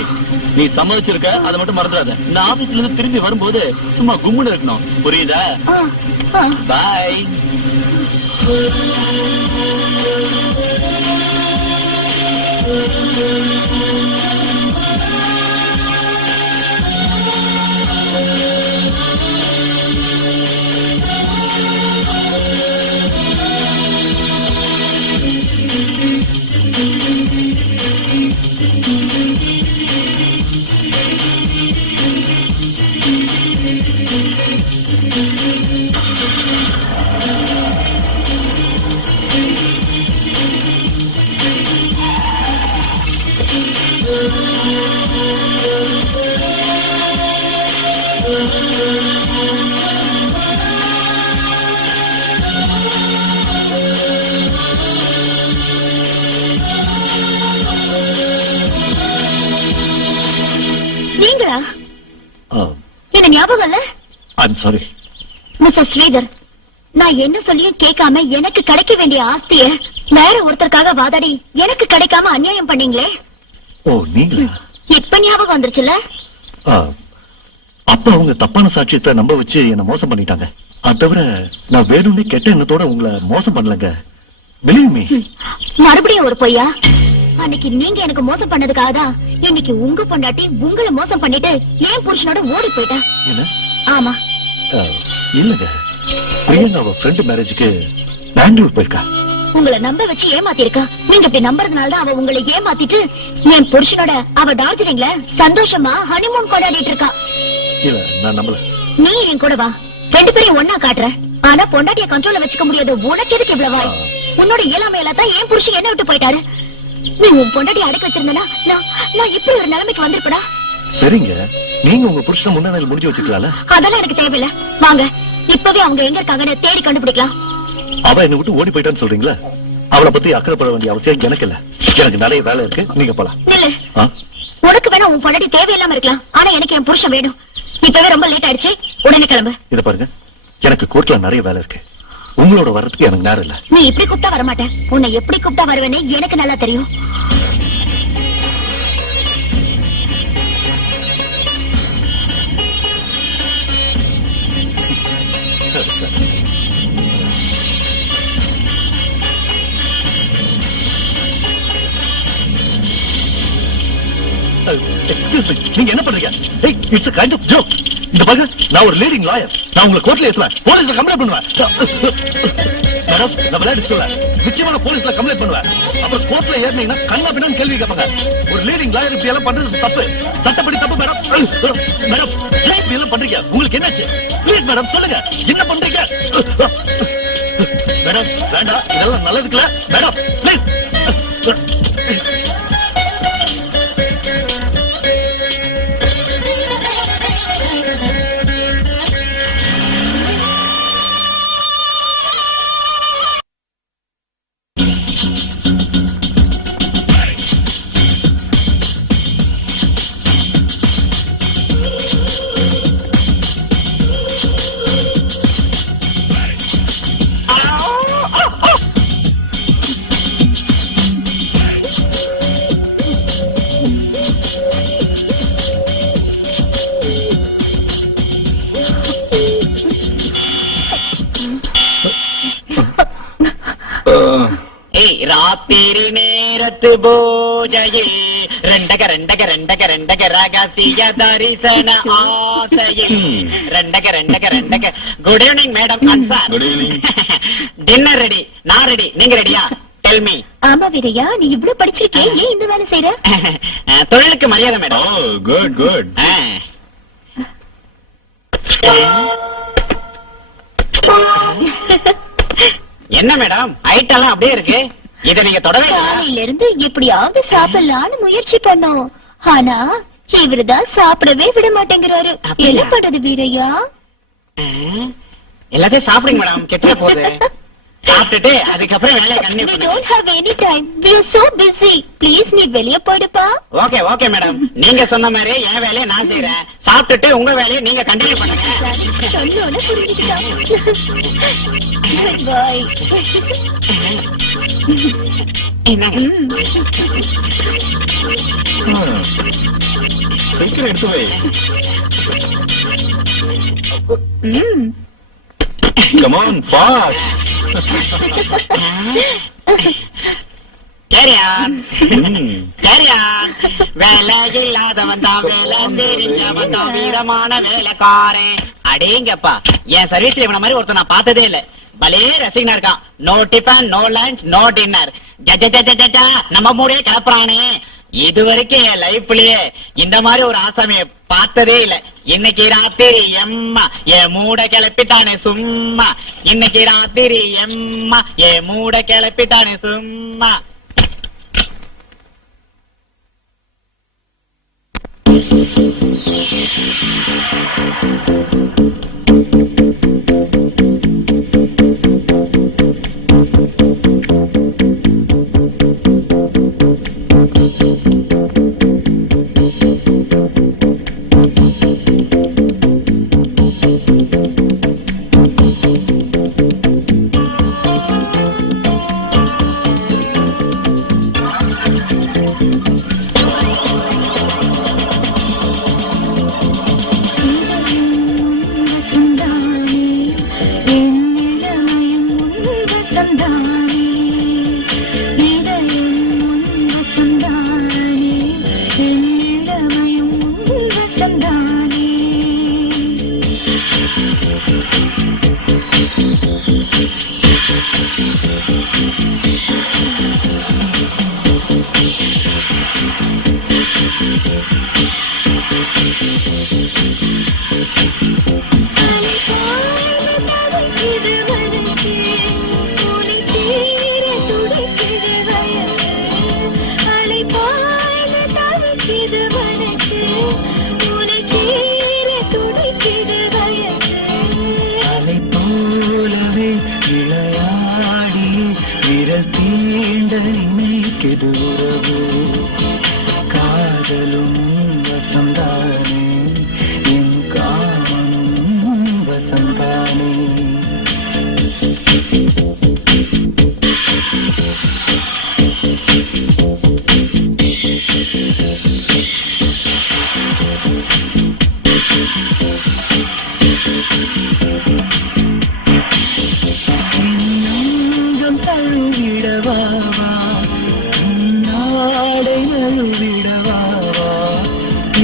நீ சம்மதிச்சிருக்க, அதை மட்டும் மறந்துடாத. இந்த ஆபீஸ்ல இருந்து திரும்பி வரும்போது சும்மா கும்முன்னு இருக்கணும், புரியுதா? பாய். நீங்களா? என்ன ஞாபகம் இல்ல? I'm sorry. மிஸ்டர் ஸ்ரீதர், நான் என்ன சொல்லியும் கேட்காம எனக்கு கிடைக்க வேண்டிய ஆஸ்திய வேற ஒருத்தருக்காக வாதாடி எனக்கு கிடைக்காம அநியாயம் பண்ணீங்களே. ஓ, நீங்களா? இப்ப ஞாபகம் வந்துருச்சுல? அப்ப அவங்க தப்பான சாட்சியத்தை நம்ப வச்சு என்ன மோசம் பண்ணிட்டாங்க. அது தவிர நான் வேணும்னே கெட்ட எண்ணத்தோட உங்களை மோசம் பண்ணலங்க. Believe me. மறுபடியும் ஒரு பொய்யா? அன்னைக்கு நீங்க எனக்கு மோசம் பண்ணதுக்காக தான் இன்னைக்கு உங்க பொண்டாட்டி உங்களை மோசம் பண்ணிட்டு ஏன் புருஷனோட ஓடி போயிட்டா. என்ன? ஆமா. இல்லங்க, பிரியங்கா அவ ஃப்ரெண்ட் மேரேஜுக்கு பெங்களூர் போயிருக்கா. உங்களை நம்ப வச்சு ஏமாத்தி இருக்கா. நீங்க இப்படி நம்புறதுனால தான் அவ உங்களை ஏமாத்திட்டு என் புருஷனோட அவ டார்ஜிலிங்ல சந்தோஷமா ஹனிமூன் கொண்டாடிட்டு இருக்கா. இல்ல, நான் நம்பல. நீ என் கூட வா, ரெண்டு பேரையும் ஒன்னா காட்டுறேன். ஆனா பொண்டாட்டிய கண்ட்ரோல்ல வச்சுக்க முடியாது. உனக்கு எதுக்கு இவ்வளவு வாய்? உன்னோட இயலாமையில தான் என் புருஷன் என்ன விட்டு போயிட்டாரு. நீ உன் பொண்டாட்டி அடக்க வச்சிருந்தா நான் இப்படி ஒரு நிலைமைக்கு வந்திருப்படா. சரிங்க, நீங்க உங்க புருஷனை முன்னாடி முடிஞ்சு வச்சுக்கலாம்ல. அதெல்லாம் எனக்கு தேவையில்ல. வாங்க, இப்பவே அவங்க எங்க இருக்காங்கன்னு தேடி கண்டுபிடிக்கலாம். அவ என்ன விட்டு ஓடி போயிட்டான்னு சொல்றீங்களா? அவளை பத்தி அக்கறைப்பட வேண்டிய அவசியம் எனக்கு இல்ல. எனக்கு நிறைய வேலை இருக்கு, நீங்க போலாம். நில்லு. உனக்கு வேணா உன் பொண்டாட்டி தேவையில்லாம இருக்கலாம், ஆனா எனக்கு என் புருஷன் வேணும். இப்பவே ரொம்ப லேட் ஆயிடுச்சு, உடனே கிளம்பு. இத பாருங்க, எனக்கு கோர்ட்ல நிறைய வேலை இருக்கு. உங்களோட வர்றதுக்கு எனக்கு நேரம் இல்ல. நீ இப்படி கூப்பிட்டா வரமாட்டேன். உன்னை எப்படி கூப்பிட்டா வருவேன்னு எனக்கு நல்லா தெரியும். நீங்க என்ன பண்றீங்க? It's a kind of joke. இந்த பாருங்க, நான் ஒரு லீடிங் லாயர். நான் உங்களை கோர்ட்ல ஏத்துவேன், போலீஸ்ல கம்ப்ளைண்ட் பண்ணுவேன். மேடம், நான் விளையாட்டு சொல்றேன், நிச்சயமா போலீஸ்ல கம்ப்ளைண்ட் பண்ணுவேன். அப்புறம் கோர்ட்ல ஏறினீங்கன்னா கண்ணா பின்னான்னு கேள்வி கேட்பாங்க. ஒரு லீடிங் லாயர் இப்படி எல்லாம் பண்றது தப்பு, சட்டப்படி தப்பு. மேடம் மேடம், இப்படி எல்லாம் பண்றீங்க, உங்களுக்கு என்னாச்சு? ப்ளீஸ் மேடம் சொல்லுங்க, என்ன பண்றீங்க? மேடம் வேண்டாம், இதெல்லாம் நல்லதுக்குல. Madam please. ராத்திரி நேரத்து பூஜையில் ரெண்டக ரெண்டக ரெண்டக ரெண்டக ரகசிய தரிசன ஆசையில் ரெண்டக ரெண்டக ரெண்டக. Good evening madam Ansar. Good evening. Dinner ready, நான் ரெடி, நீங்க ரெடியா? Tell me. ஆமா வீரையா, நீ இவ்ளோ படிச்சிருக்கே, ஏன் இந்த வேலை செய்யற? தொழிலுக்கு மரியாதை ஓ மேடம். Good good. என்ன மேடம் ஐட்டெல்லாம் அப்படியே இருக்கு, இத நீங்க தொடவே இல்ல. காலையில இருந்து எப்படியாவது சாப்பிடலான்னு முயற்சி பண்ணோம். ஆனா இவருதான் சாப்பிடவே விட மாட்டேங்கிறாரு. அப்படியா? என்ன பண்றது வீரையா? எல்லாத்தையும் சாப்பிடுங்க மேடம், கெட்ட போகுது. சாப்பிட்டுட்டு அதுக்கப்புறம் வேலையை We கண்டிப்பா. don't have any time. We are so busy. Please நீ வெளிய போயிடுப்பா. ஓகே ஓகே மேடம், நீங்க சொன்ன மாதிரி என் வேலையை நான் செய்யறேன். சாப்பிட்டுட்டு உங்க வேலையை நீங்க கண்டினியூ பண்ணுங்க. சொன்னோட புரிஞ்சுக்கிட்டான். Goodbye. என்னங்க? சீக்கிரம் எடுத்து வை. Come on, fast. சரியா சரியா. வேலை இல்லாதவன் தான் வேலை தெரிஞ்சவன் தான் வீரமான வேலைக்காரன். அடேங்கப்பா, என் சர்வீஸ்ல இவன மாதிரி ஒருத்தர் நான் பார்த்ததே இல்ல. பலே ரசிகனா இருக்கான். No tiffin, no lunch, no dinner. ஜஜா நம்ம மூடே கிளப்புறானே. இது வரைக்கும் என் லைஃப்லயே இந்த மாதிரி ஒரு ஆசாமிய பார்த்ததே இல்ல. இன்னைக்கு ராத்திரி எம்மா என் மூட கிளப்பிட்டானே சும்மா. இன்னைக்கு ராத்திரி எம்மா என் மூட கிளப்பிட்டானே சும்மா. அலை போலவே விளையாடி விரல் தீண்ட நினைக்குது உறவு. காதலும் வசந்தானே, என் காமனும் வசந்தானே. நங்கம் தழுவிடவாவா, நாடை நழுவிடவாவா.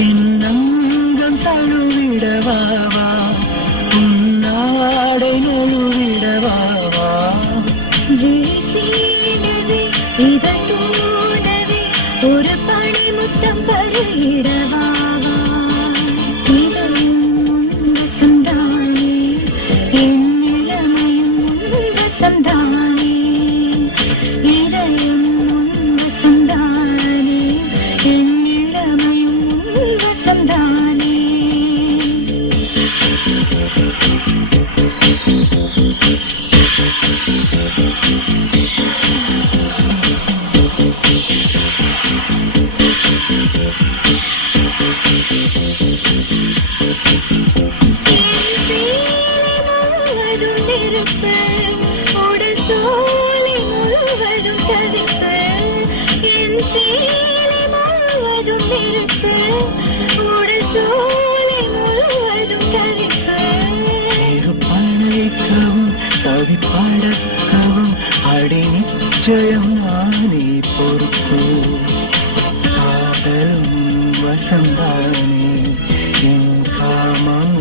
என் நங்கம் தழுவிடவாவா, நாடை நழுவிடவாவா. ஒரு பணி முத்தம் பருகிடவாவா. வசந்தானே, என் இளமையும் வசந்தானே. இதயம் வசந்தானே, என் இளமையும் வசந்தானே. முழுவதும் நெருப்பு, உடல் சோலை முழுவதும் தவிப்பு. என் சேலை முழுவதும் நெருப்பு, உடல் சோலை முழுவதும் தவிப்பு. இருப்பழைக்கவும் தவிப்படக்கவும் அடி நிச்சயம் நானே பொறுப்பு காதலும் வசந்தானே என் காமம்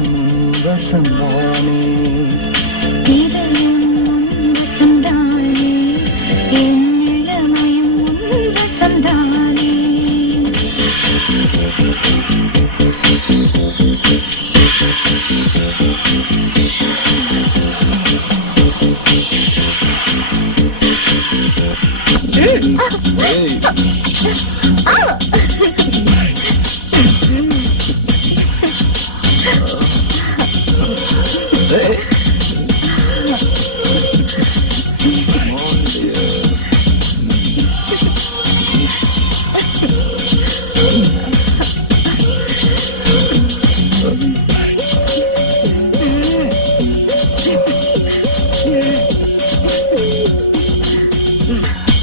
வசந்தானே வசந்தானே என் இளமயம் வசந்தானே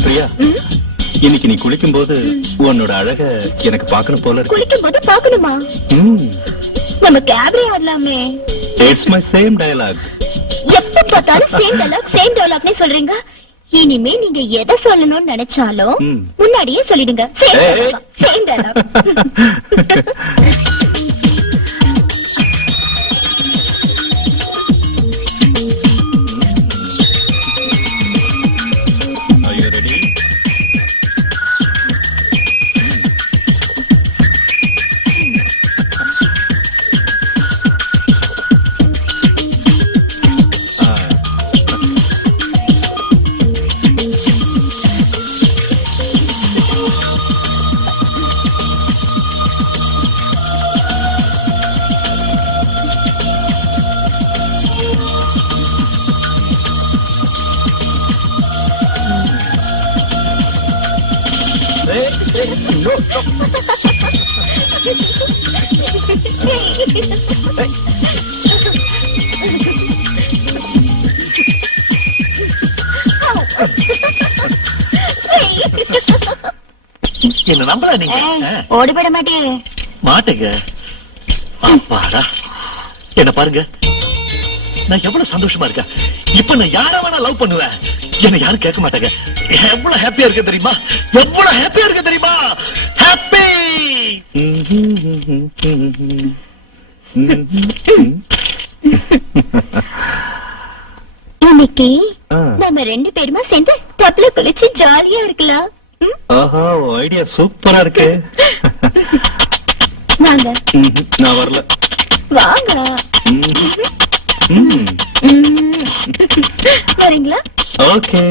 பிரியா, இன்னைக்கு நீ குளிக்கும் போது உன்னோட அழக எனக்கு பார்க்கணும் போல இருக்கு. குளிக்கும் போது பாக்கணுமா? நம்ம கேப்ரே ஆடலாமே. It's my same dialogue. எப்ப பார்த்தாலும் சேம் டயலாக்னே சொல்றீங்க. இனிமே நீங்க எதை சொல்லணும்னு நினைச்சாலும் முன்னாடியே சொல்லிடுங்க. Same dialogue. Are you ready? என்ன நம்பல நீங்க ஓடிவிட மாட்டே. மாட்டேங்க. அப்பாடா, என்ன பாருங்க, நான் எவ்வளவு சந்தோஷமா இருக்கேன். இப்ப நான் யார வேணா லவ் பண்ணுவேன், என்ன யாரும் கேட்க மாட்டாங்க. எவ்வளவு ஹாப்பியா இருக்க தெரியுமா, எவ்வளவு ஹாப்பியா இருக்க தெரியுமா. ஹாப்பி. இன்னைக்கு நம்ம ரெண்டு பேருமா சேர்ந்து டப்ல குளிச்சு ஜாலியா இருக்கலாம். ஆஹா, ஐடியா சூப்பரா இருக்கு. வாங்க. நான் வரல. வாங்க. வரீங்களா? ஓகே.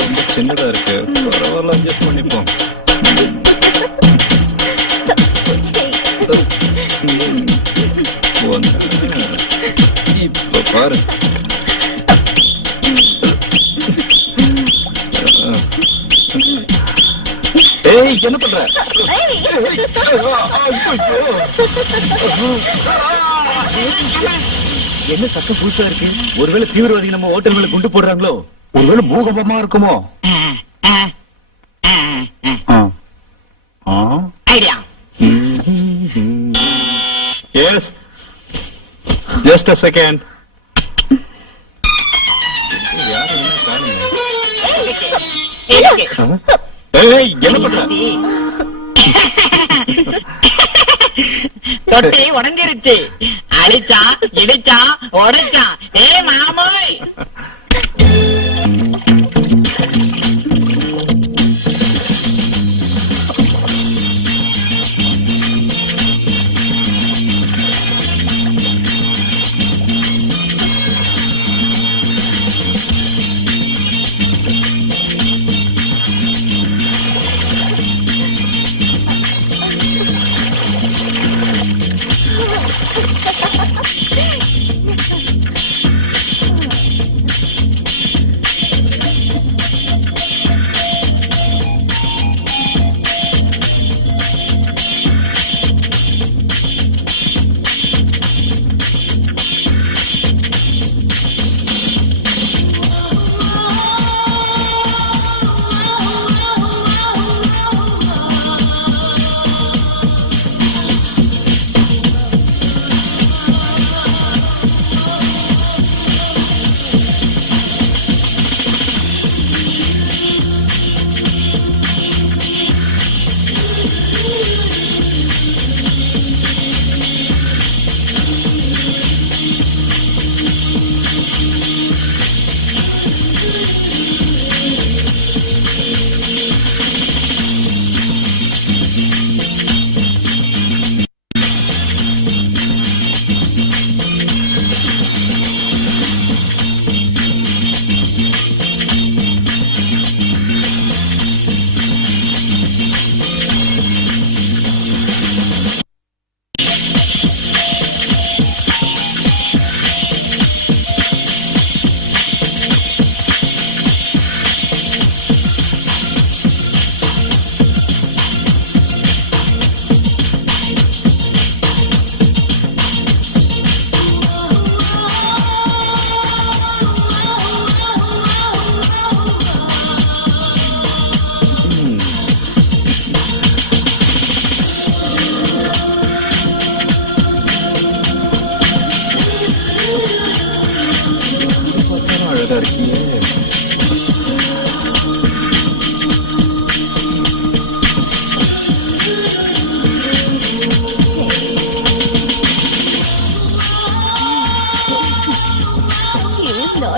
ரொம்ப சின்னதா இருக்கு, பரவாயில்ல, அட்ஜஸ்ட் பண்ணிப்போம். இப்ப பாரு. ஏய், என்ன பண்ற? என்ன சத்தம் புதுசா இருக்கு? ஒருவேளை தீவிரவாதி நம்ம ஹோட்டல் மேல குண்டு போடுறாங்களோ? ஒருவேளை பூகம்பமா இருக்குமோ? Idea. Yes. Just a second. ஏய், என்ன பண்ற? தொட்டி உடஞ்சிருச்சு. அடிச்சா இடிச்சா உடைச்சா. ஏ மாமோய்.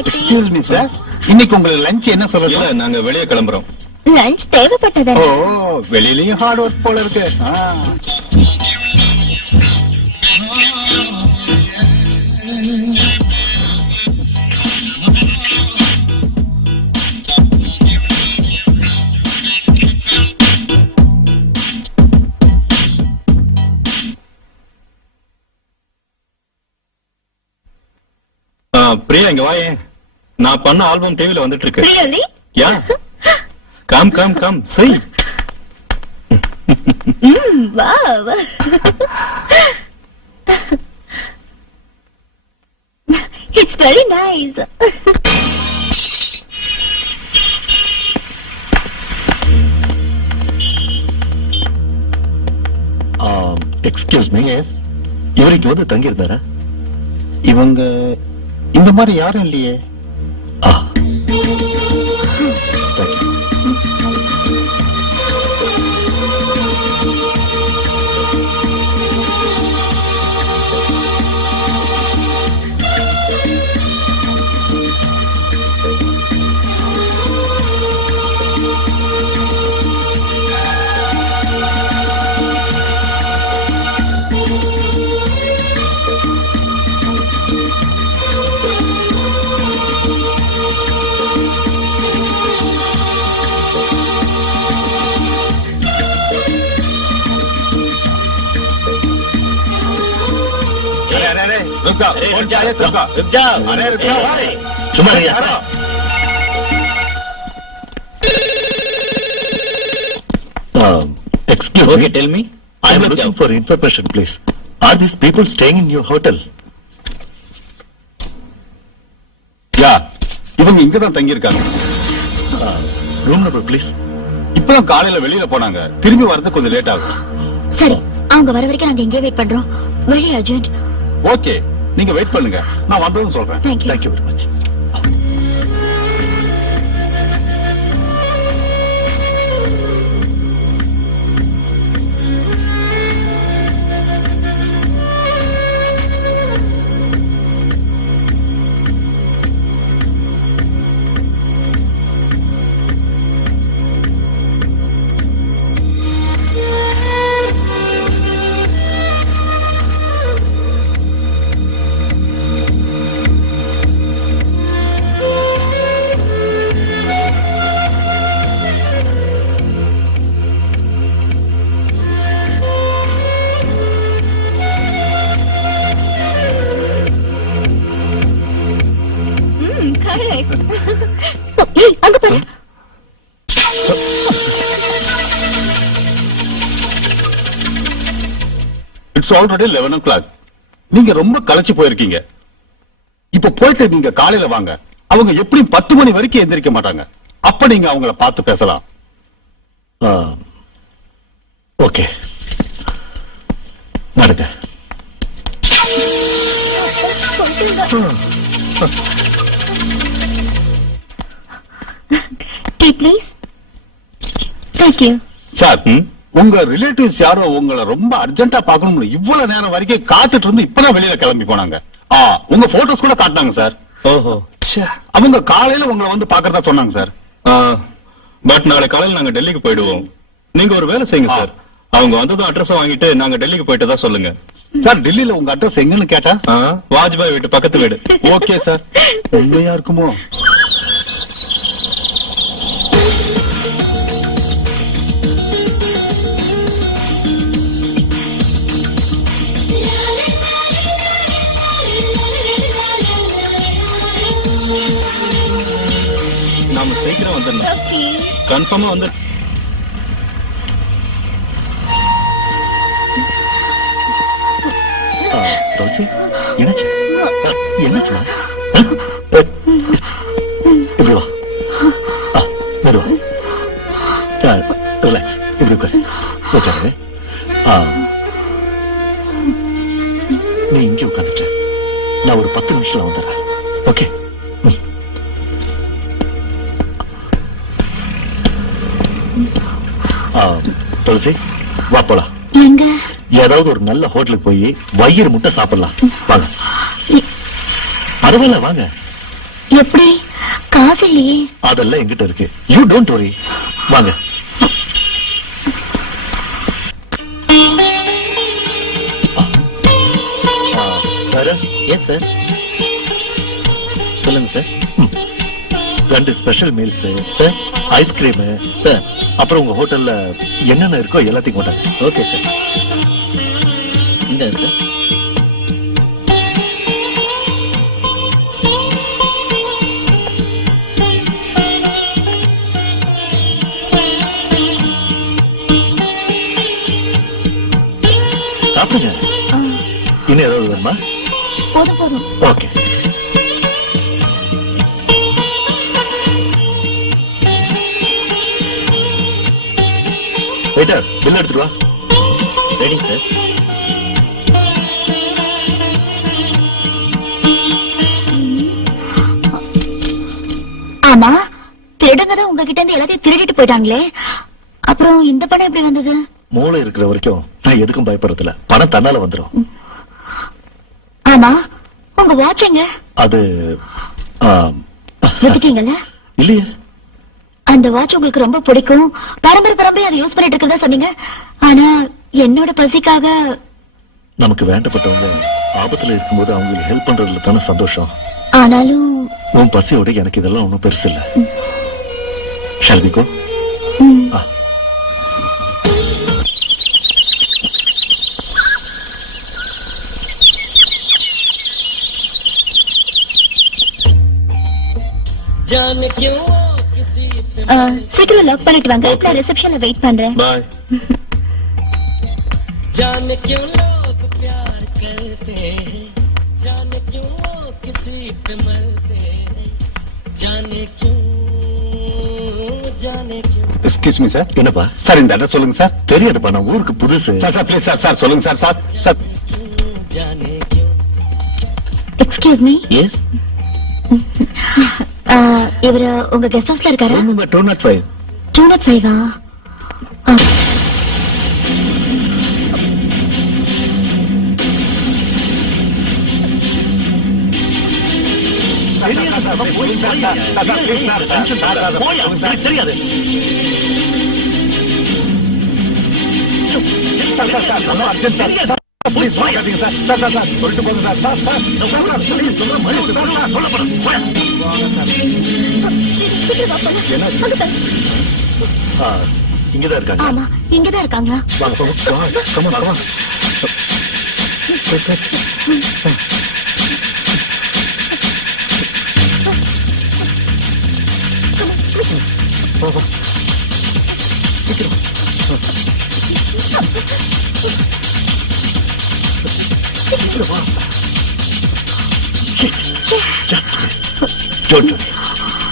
எக்ஸ்கியூஸ் மீ சார், இன்னைக்கு உங்களுக்கு லஞ்ச் என்ன சொல்லுங்க? இல்ல, நாங்க வெளியே கிளம்புறோம். லஞ்ச் தேவைப்பட்டதா? ஓ, வெளியிலயும் ஹார்ட் ஒர்க் போல இருக்கு. பிரியா, இங்க வாயே. நான் பண்ண ஆல்பம் டிவில வந்துட்டு இருக்கு. Really? Yeah, come come come, psi. Wow. It's very nice. Excuse me, இவருக்கு வந்து தங்கி இருந்தாரா? இவங்க இந்த மாதிரி யாரும் இல்லையே. Excuse me. Tell me. I am looking for information, please. Are these people staying in your hotel? Yeah, இவங்க இங்கதான் தங்கி இருக்காங்க. Room number, please. இப்பதான் காலையில வெளியில போனாங்க, திரும்பி வரது கொஞ்சம் லேட் ஆகும். சரி, அவங்க வர வரைக்கும் நாங்க எங்கே வெயிட் பண்றோம். Very urgent. ஓகே, நீங்க வெயிட் பண்ணுங்க, நான் வந்ததும் சொல்றேன். Thank you. Thank you very much. ஏய், அங்க பாரு. It's already 11 o'clock. நீங்க ரொம்ப களைச்சு போயிருக்கீங்க. இப்ப போயிட்டு நீங்க காலையில வாங்க. அவங்க எப்படி 10 மணி வரைக்கும் எந்திரிக்க மாட்டாங்க. அப்ப நீங்க அவங்கள பார்த்து பேசலாம். ஓகே, நடங்க. Tea, please. Thank you. Sir, உங்க ரிலேட்டிவ்ஸ் யாரோ உங்களை ரொம்ப அர்ஜென்ட்டா பார்க்கணும்னு இவ்வளவு நேரம் வரைக்கும் காத்துட்டு இருந்து இப்பதான் வெளியில கிளம்பி போனாங்க. உங்க போட்டோஸ் கூட காட்டினாங்க சார். ஓஹோ, அவங்க காலையில உங்களை வந்து பாக்குறதா சொன்னாங்க சார். பட் நாளை காலையில நாங்க டெல்லிக்கு போயிடுவோம். நீங்க ஒரு வேலை செய்யுங்க சார், அவங்க வந்ததும் அட்ரஸ் வாங்கிட்டு நாங்க டெல்லிக்கு போயிட்டு தான் சொல்லுங்க. சார், டெல்லியில உங்க அட்ரஸ் எங்கன்னு கேட்டா வாஜ்பாய் வீட்டு பக்கத்து வீடு. Okay sir. உண்மையா இருக்குமோ? நாம சீக்கிரம் வந்துடணும். Okay. கன்ஃபார்மா வந்து துளசி, என்னாச்சு? என்னாச்சுமா? இப்படி வா. மெதுவா. ரிலாக்ஸ். இப்படி உட்காரு. உட்காரு. நீ இங்கே உட்காந்துட்ட. நான் ஒரு 10 நிமிஷத்துல வந்துடுறேன். ஓகே? துளசி, வா போலாம். எங்க? ஏதாவது ஒரு நல்ல ஹோட்டலுக்கு போய் வயிறு முட்டை சாப்பிடலாம். வாங்க. இ- பரவாயில்ல வாங்க. எப்படி? காசு இல்லையே. அதெல்லாம் என்கிட்ட இருக்கு. You don't worry. வாங்க. Yes sir. சொல்லுங்க sir. 2 special meals sir. Ice cream sir. அப்புறம் உங்க ஹோட்டல்ல என்னென்ன இருக்கோ எல்லாத்தையும் கொண்டாங்க. Okay sir. இந்த சார். சாப்பிடுங்க. இன்னும் ஏதாவது வேணுமா? போதும் போதும். ஓகே. வெயிட்டர் பில் எடுத்துட்டு வா. Ready sir. ஆமா, திருடுங்க தான் உங்ககிட்ட இருந்து எல்லாத்தையும் திருடிட்டு போயிட்டாங்களே, அப்புறம் இந்த பணம் எப்படி வந்தது? மூளை இருக்கிற வரைக்கும் நான் எதுக்கும் பயப்படுறதில்ல. பணம் தன்னால வந்துடும். ஆமா, உங்க வாட்ச் எங்க? அது விட்டுட்டீங்கல்ல? இல்லையே. அந்த வாட்ச் உங்களுக்கு ரொம்ப பிடிக்கும், பரம்பரை அதை யூஸ் பண்ணிட்டு இருக்கிறதா சொன்னீங்க. ஆனா என்னோட பசிக்காக. நமக்கு வேண்டப்பட்டவங்க ஆபத்துல இருக்கும்போது அவங்களுக்கு ஹெல்ப் பண்றதுல தானே சந்தோஷம். ஆனாலும் உன் பசியோட எனக்கு இதெல்லாம் ஒண்ணும் பெருசு இல்ல. ஷல்விகோ. சீக்கிரம் லாக் பண்ணிட்டு வாங்க. நான் ரிசப்ஷன்ல வெயிட் பண்றேன். பாய். जाने क्यों लोग प्यार करते हैं, जाने क्यों लोग किसी पे मरते हैं, जाने क्यों எக்ஸ்கியூஸ் மீ சார். என்னப்பா? சார் இந்த அட்ரஸ் சொல்லுங்க சார். தெரியாதுப்பா, நான் ஊருக்கு புதுசு. Sir sir please sir. Sir சொல்லுங்க சார். Sir sir. जाने क्यों. Excuse me. எஸ். இவரு உங்க கெஸ்ட் ஹவுஸ்ல இருக்காரா? Room number 205. 205. தெரியாது. இங்கதான் இருக்காங்க. ஆமா, இங்கதான் இருக்காங்களா? வாங்க போங்க. Come on, come on.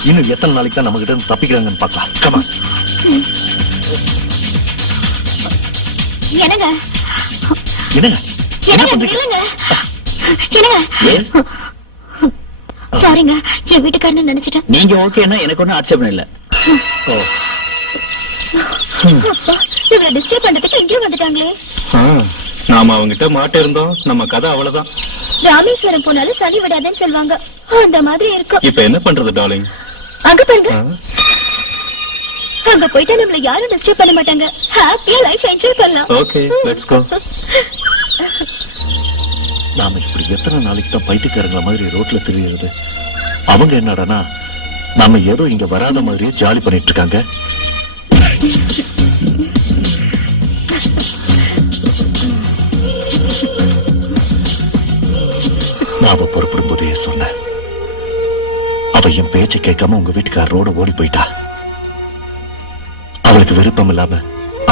இன்னும் எத்தனை நாளைக்கு தான் நம்ம கிட்ட இருந்து தப்பிக்கிறாங்கன்னு பார்க்கலாம். Come on. என்னங்க? என்னங்க? என்ன பண்றீங்க? என்னங்க? சாரிங்க, என் வீட்டுக்காரன்னு நினைச்சிட்டேன். நீங்க ஓகேன்னா எனக்கு ஒன்னும் ஆட்சேபம் இல்ல. ஓ, அப்பா, இவரை டிஸ்டர்ப் பண்றதுக்கு எங்கேயும் வந்துட்டாங்களே. நாம அவங்கிட்ட மாட்ட இருந்தோம். நம்ம கதை அவ்வளவுதான். ராமேஸ்வரம் போனாலும் சனி விடாதுன்னு சொல்லுவாங்க. அந்த மாதிரி இருக்கும். இப்ப என்ன பண்றது டார்லிங்? அங்க பாருங்க. அங்க போயிட்டா நம்மள யாரும் டிஸ்டர்ப் பண்ண மாட்டாங்க. ஹாப்பியா லைஃப் என்ஜாய் பண்ணலாம். Okay, let's go. நாம இப்படி எத்தனை நாளைக்கு தான் பைத்தியக்காரங்கள மாதிரி ரோட்ல திரியுறது? அவங்க என்னடானா நாம ஏதோ இங்க வராத மாதிரியே ஜாலி பண்ணிட்டு இருக்காங்க. நாம புறப்படும் போதே சொன்னேன், அவ என் பேச்சை கேட்காம உங்க வீட்டுக்காரரோட ஓடி போயிட்டா. அவளுக்கு விருப்பம் இல்லாம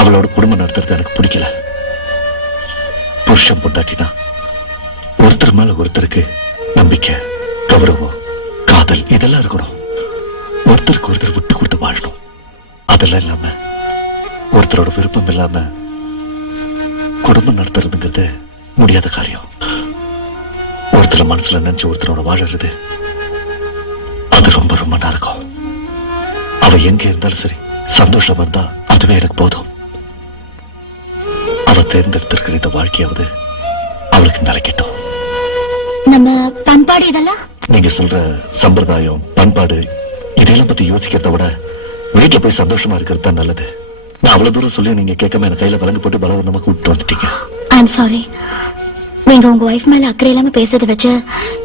அவளோட குடும்பம் நடத்துறது எனக்கு பிடிக்கல. புருஷன் பொண்டாட்டினா ஒருத்தர் மேல ஒருத்தருக்கு நம்பிக்கை, கௌரவம், காதல் இதெல்லாம் இருக்கணும். ஒருத்தருக்கு ஒருத்தர் விட்டு கொடுத்து வாழணும். அதெல்லாம் இல்லாம ஒருத்தரோட விருப்பம் இல்லாம குடும்பம் நடத்துறதுங்கிறது முடியாத காரியம். ஒருத்தர மனசுல நினைச்சு ஒருத்தரோட வாழறது அது ரொம்ப ரொம்ப நரகம். அவ எங்க இருந்தாலும் சரி சந்தோஷமா இருந்தா அதுவே எனக்கு போதும். தேர்ந்தெடுத்திருக்கிற இந்த வாழ்க்கையாவது அவளுக்கு நிலைக்கட்டும். நம்ம பண்பாடு இதெல்லாம் நீங்க சொல்ற சம்பிரதாயம் பண்பாடு இதெல்லாம் பத்தி யோசிக்கிறத விட வீட்டுல போய் சந்தோஷமா இருக்கிறது தான் நல்லது. நான் அவ்வளவு தூரம் சொல்லி நீங்க கேட்காம என் கையில வழங்க போட்டு பலவந்தமா கூப்பிட்டு வந்துட்டீங்க. I'm sorry. நீங்க உங்க ஒய்ஃப் மேல அக்கறை இல்லாம பேசுறத வச்சு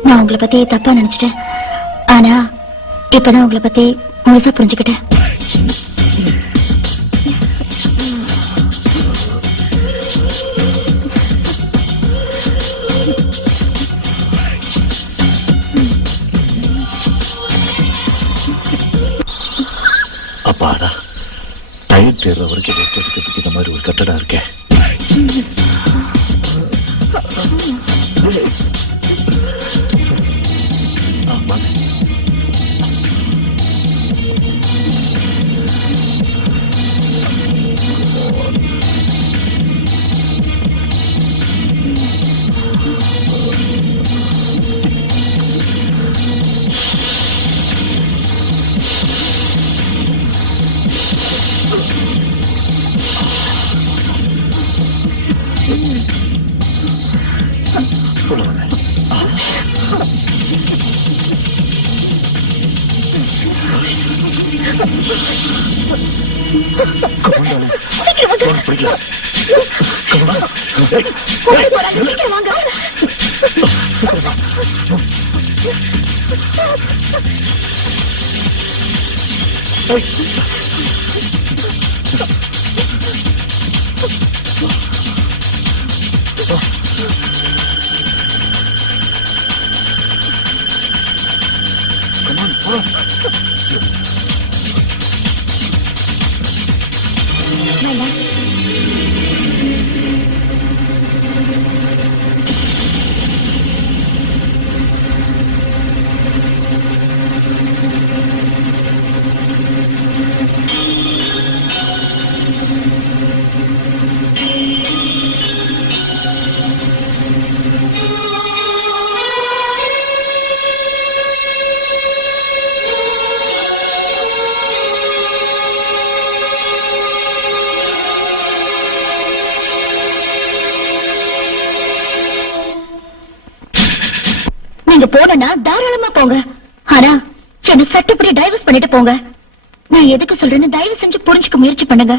நான் உங்களை பத்தி தப்பா நினைச்சிட்டேன். ஆனா இப்பதான் உங்களை பத்தி முழுசா புரிஞ்சுக்கிட்டேன். அப்பாடா, டயர் தேர்ற வரைக்கும் ரெஸ்ட் எடுக்கிறதுக்கு இந்த மாதிரி ஒரு கட்டடம் இருக்கேன். ஆமா. நீங்க போனா தாராளமா போங்க. ஆனா என்ன சட்டப்படி டைவர்ஸ் பண்ணிட்டு போங்க. நான் எதுக்கு சொல்றேன்னு தயவு செஞ்சு புரிஞ்சுக்க முயற்சி பண்ணுங்க.